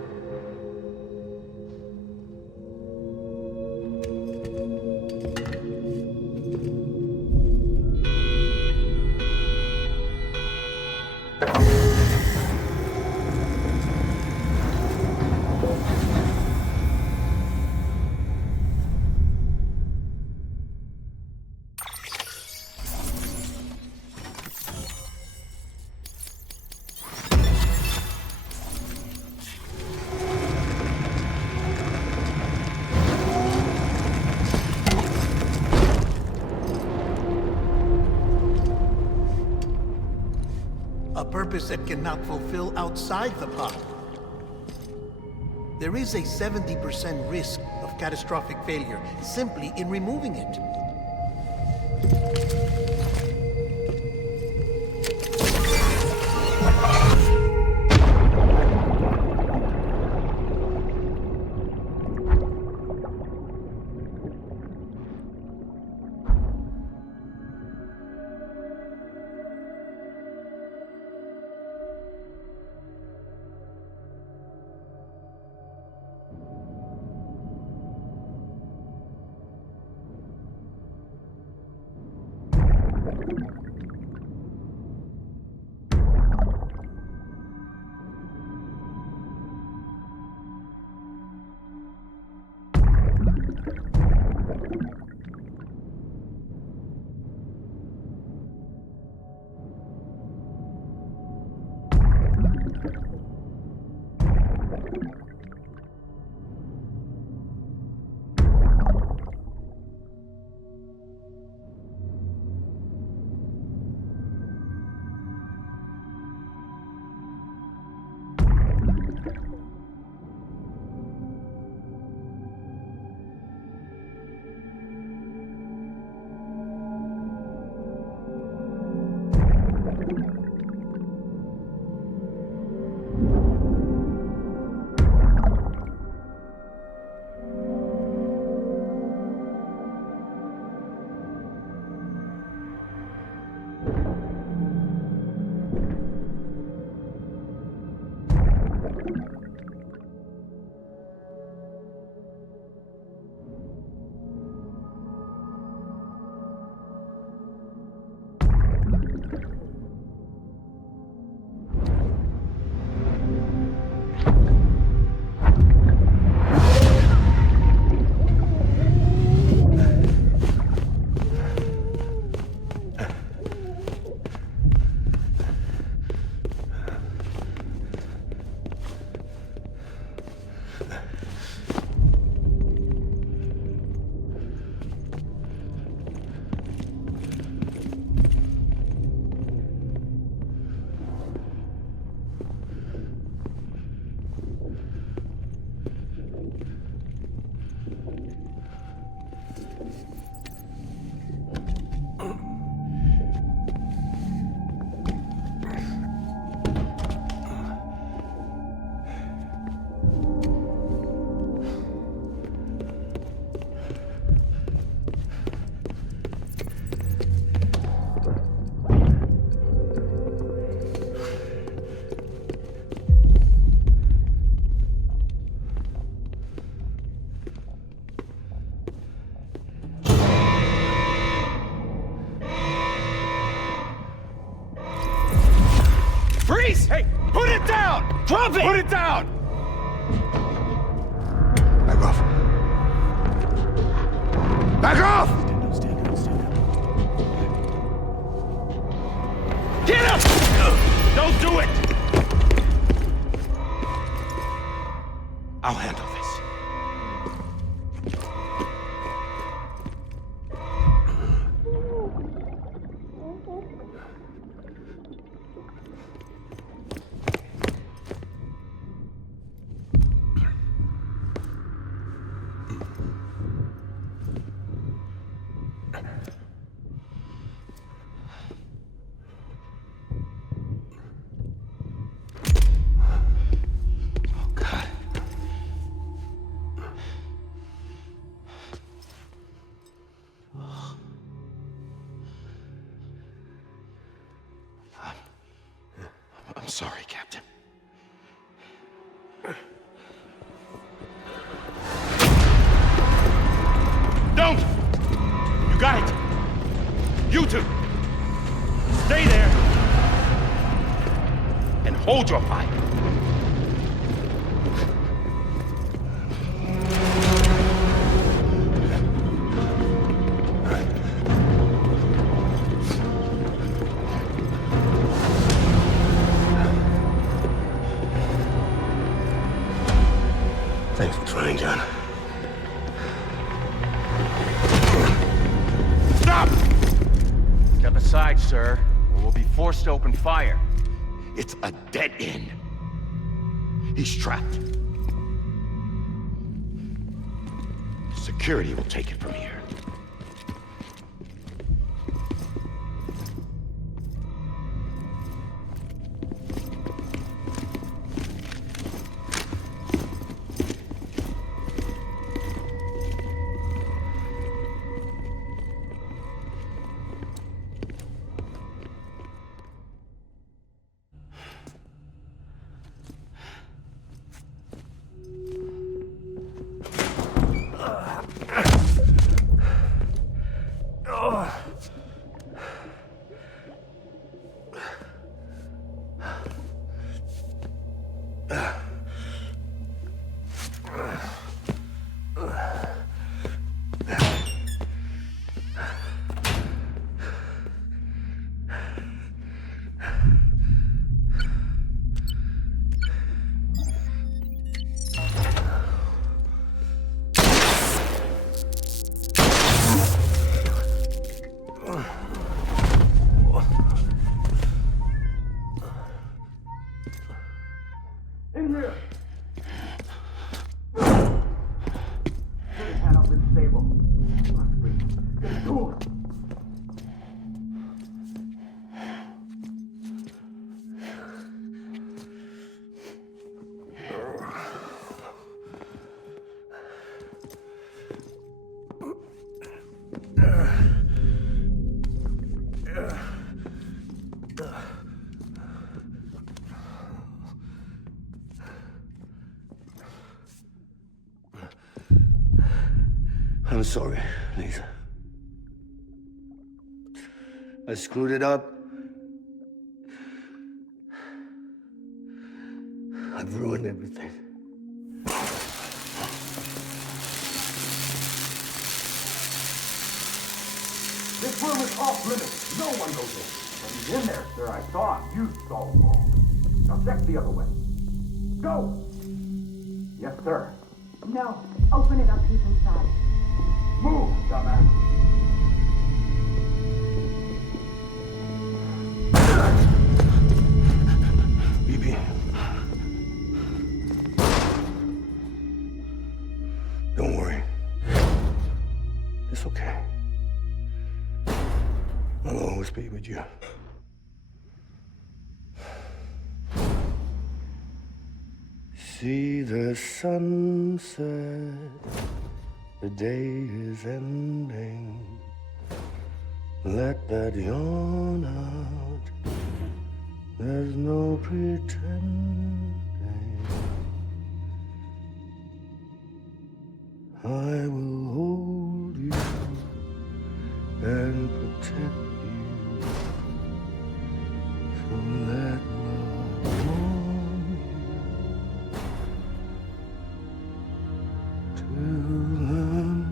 A purpose that cannot fulfill outside the pod. There is a 70% risk of catastrophic failure simply in removing it. Hey, put it down! Drop it! Put it down! Back off. Back off! Get him! Don't do it! I'll handle this. sorry, Captain. Don't! You got it! You two! Stay there! And hold your fire! Thanks for trying, John. Stop! Step aside, sir, or we'll be forced to open fire. It's a dead end. He's trapped. Security will take it from here. I'm sorry, Lisa. I screwed it up. I've ruined everything. This room is off limits. No one goes in. But he's in there, sir. I saw him. You saw him all. Now check the other way. Go! Yes, sir. No. Open it up. He's inside. Move, dumbass. Bibi. Don't worry. It's okay. I'll always be with you. See the sunset. The day is ending. Let that yawn out. There's no pretending. I will hold you and protect you. So let love warm you till the morning.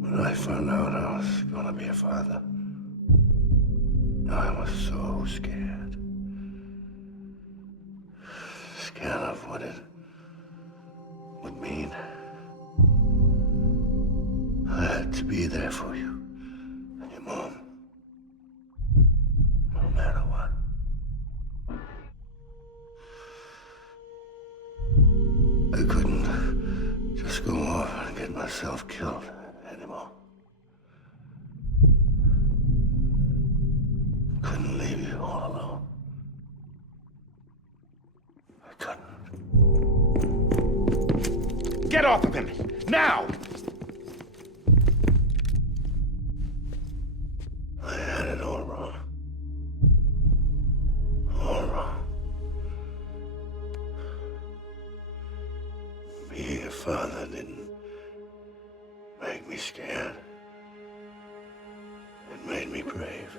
When I found out I was gonna be a father, I was so scared. Scared of what it would mean. I had to be there for you and your mom. you all alone. I couldn't. Get off of him! Now! I had it all wrong. All wrong. Being a father didn't make me scared. It made me brave.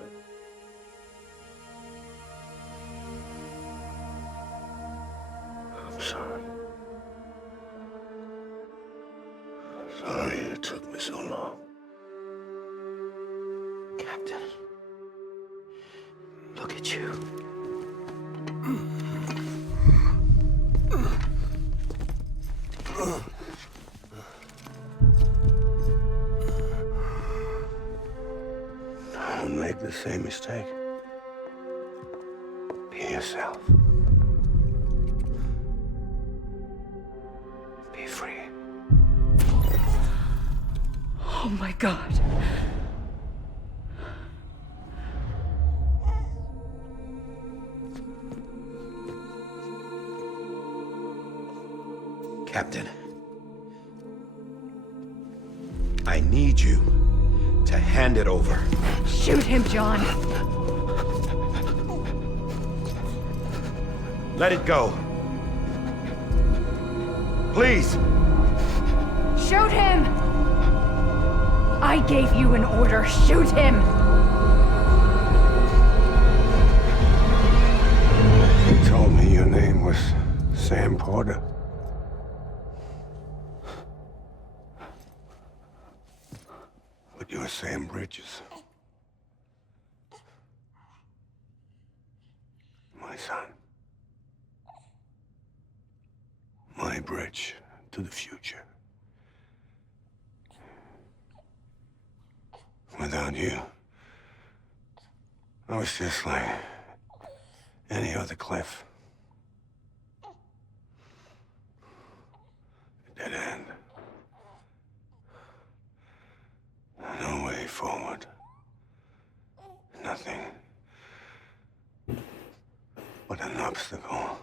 I'm sorry. Sorry it took me so long. Captain, look at you. Don't make the same mistake. Be yourself. Be free. Oh my God. Captain, I need you to hand it over. Shoot him, John. Let it go. Please. Shoot him! I gave you an order. Shoot him! You told me your name was Sam Porter. But you're Sam Bridges. My son. My bridge to the future. Without you, I was just like any other Cliff. A dead end. No way forward. Nothing but an obstacle.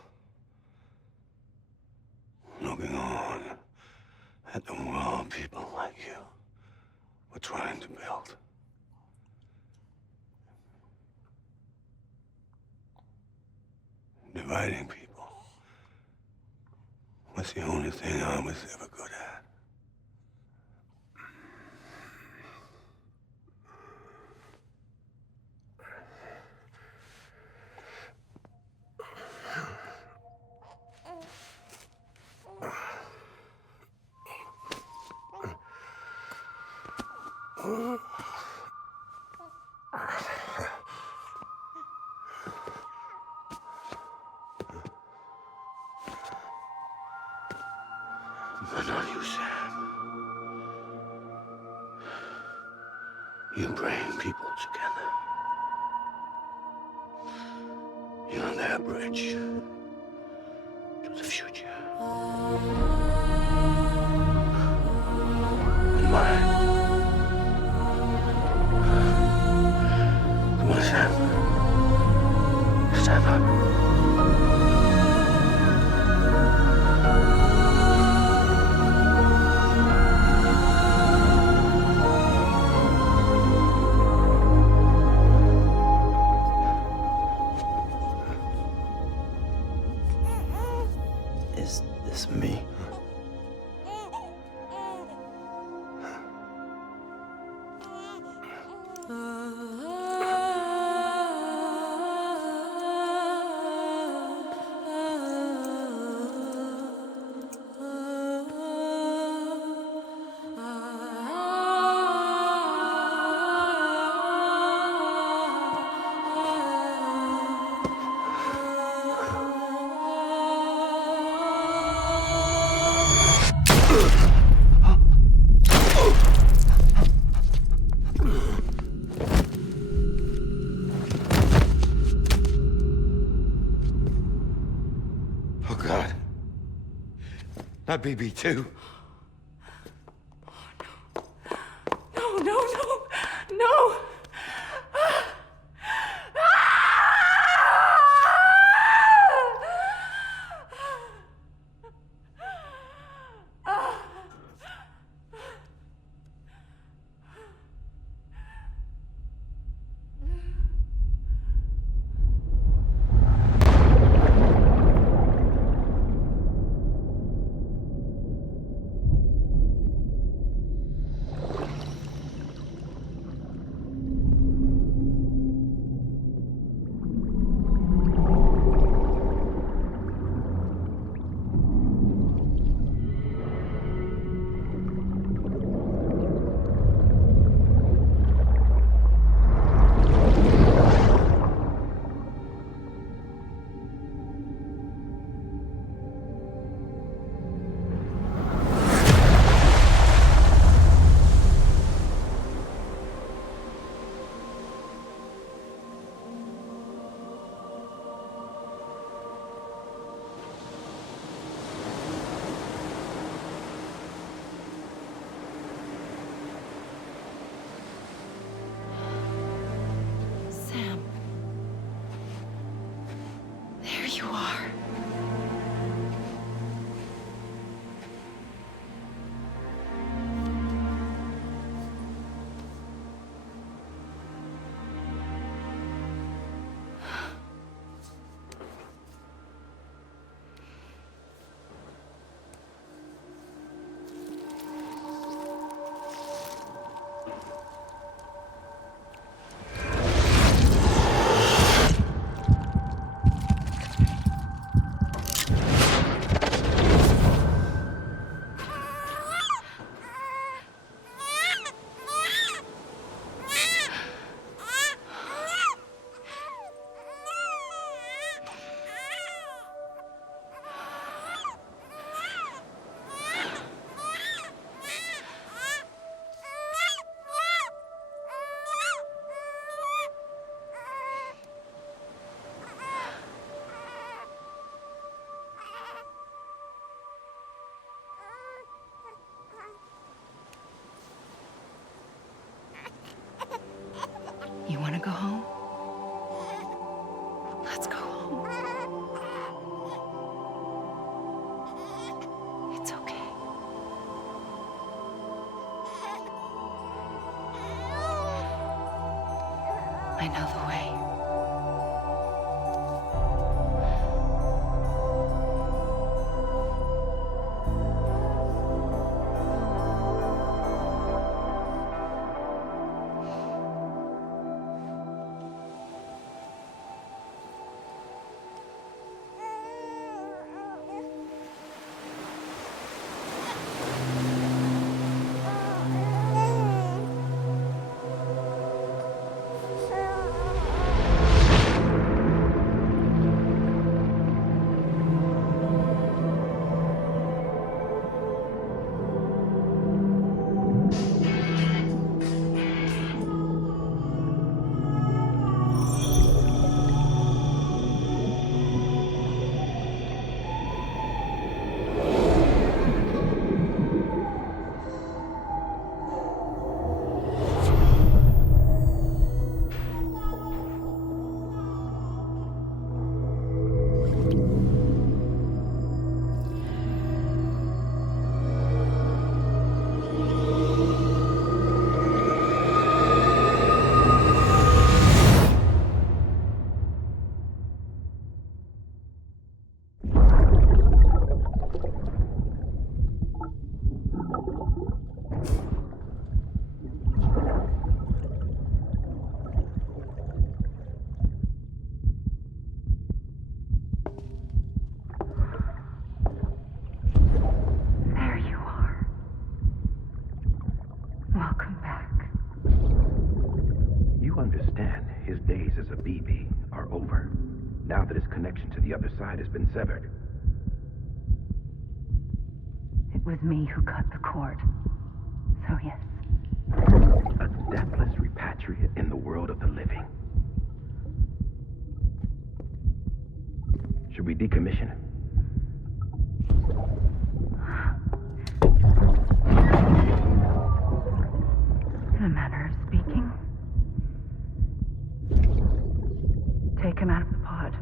Looking on at the world people like you were trying to build. Dividing people was the only thing I was ever good at. But not you, Sam. You bring people together. You're their bridge to the future. And mine. Come on, Sam. Stand up. Is this me? Oh, God. Not BB2. No, no, no, no! are. You want to go home? Let's go home. It's okay. I know the way. There you are. Welcome back. You understand his days as a BB are over, now that his connection to the other side has been severed. It was me who cut the cord. So yes. A deathless repatriate in the world of the living. Should we decommission him? In a manner of speaking. Take him out of the pod.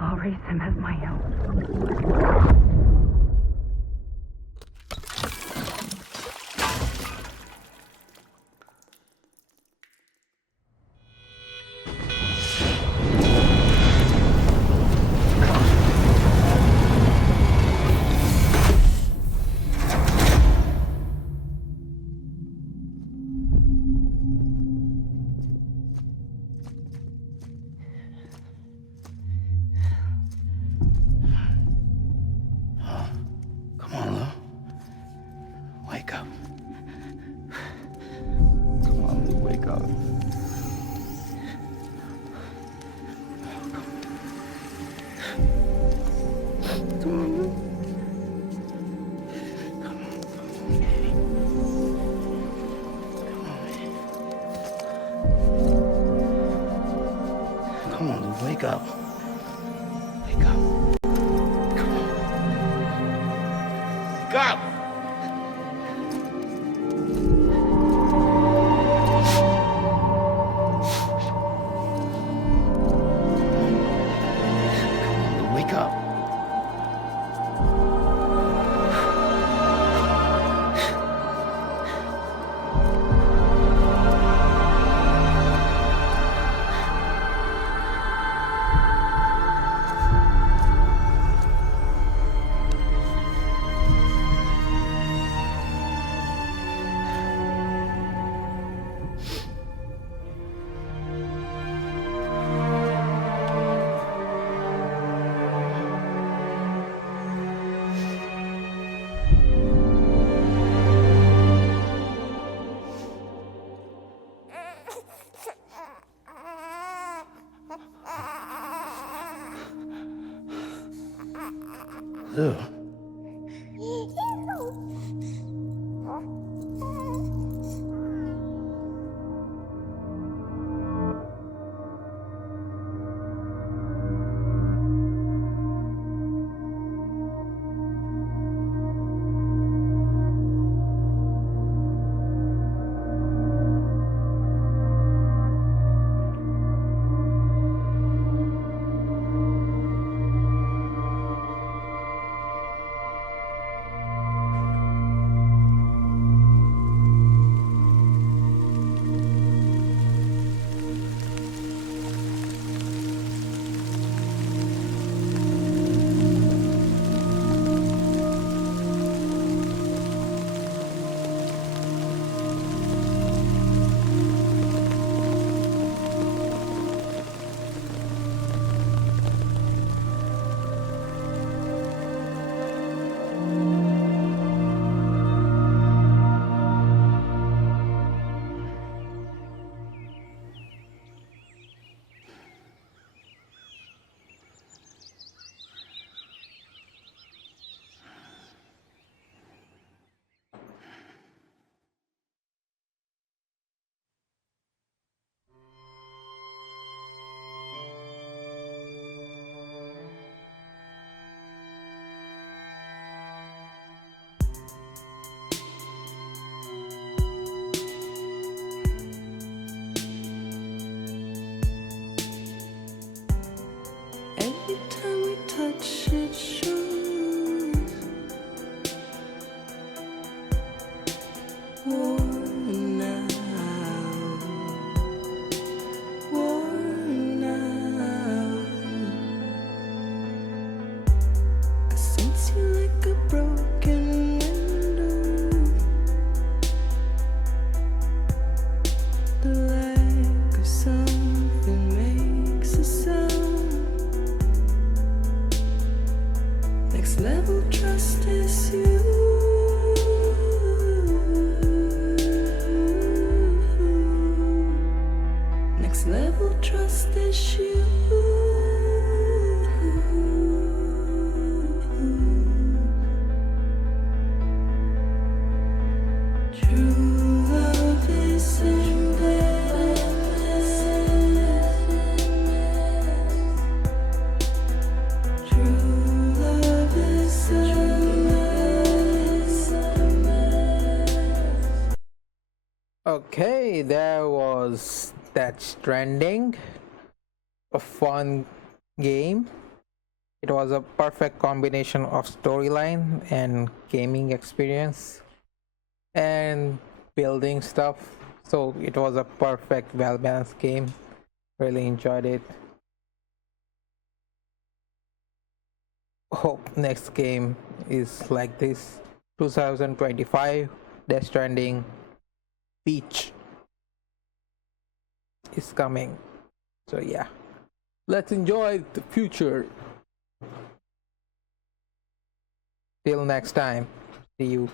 I'll raise him as my own. Come on, Lou. Wake up. Come on, Lou, wake up. Come on, Lou. Come on, Lou, wake up. Wake up. Come on. Wake up! Ew. Every time we touch it shows worn out, worn out. I sense you like a broken window. The lack of something makes a sound. Next level trust is you. Next level trust is you. True love is embedded. True love is embedded. Okay, there was that Stranding, a fun game. It was a perfect combination of storyline and gaming experience and building stuff. So it was a perfect, well-balanced game. Really enjoyed it. Hope next game is like this. 2025 Death Stranding Beach is coming. So yeah, let's enjoy the future. Till next time, see you.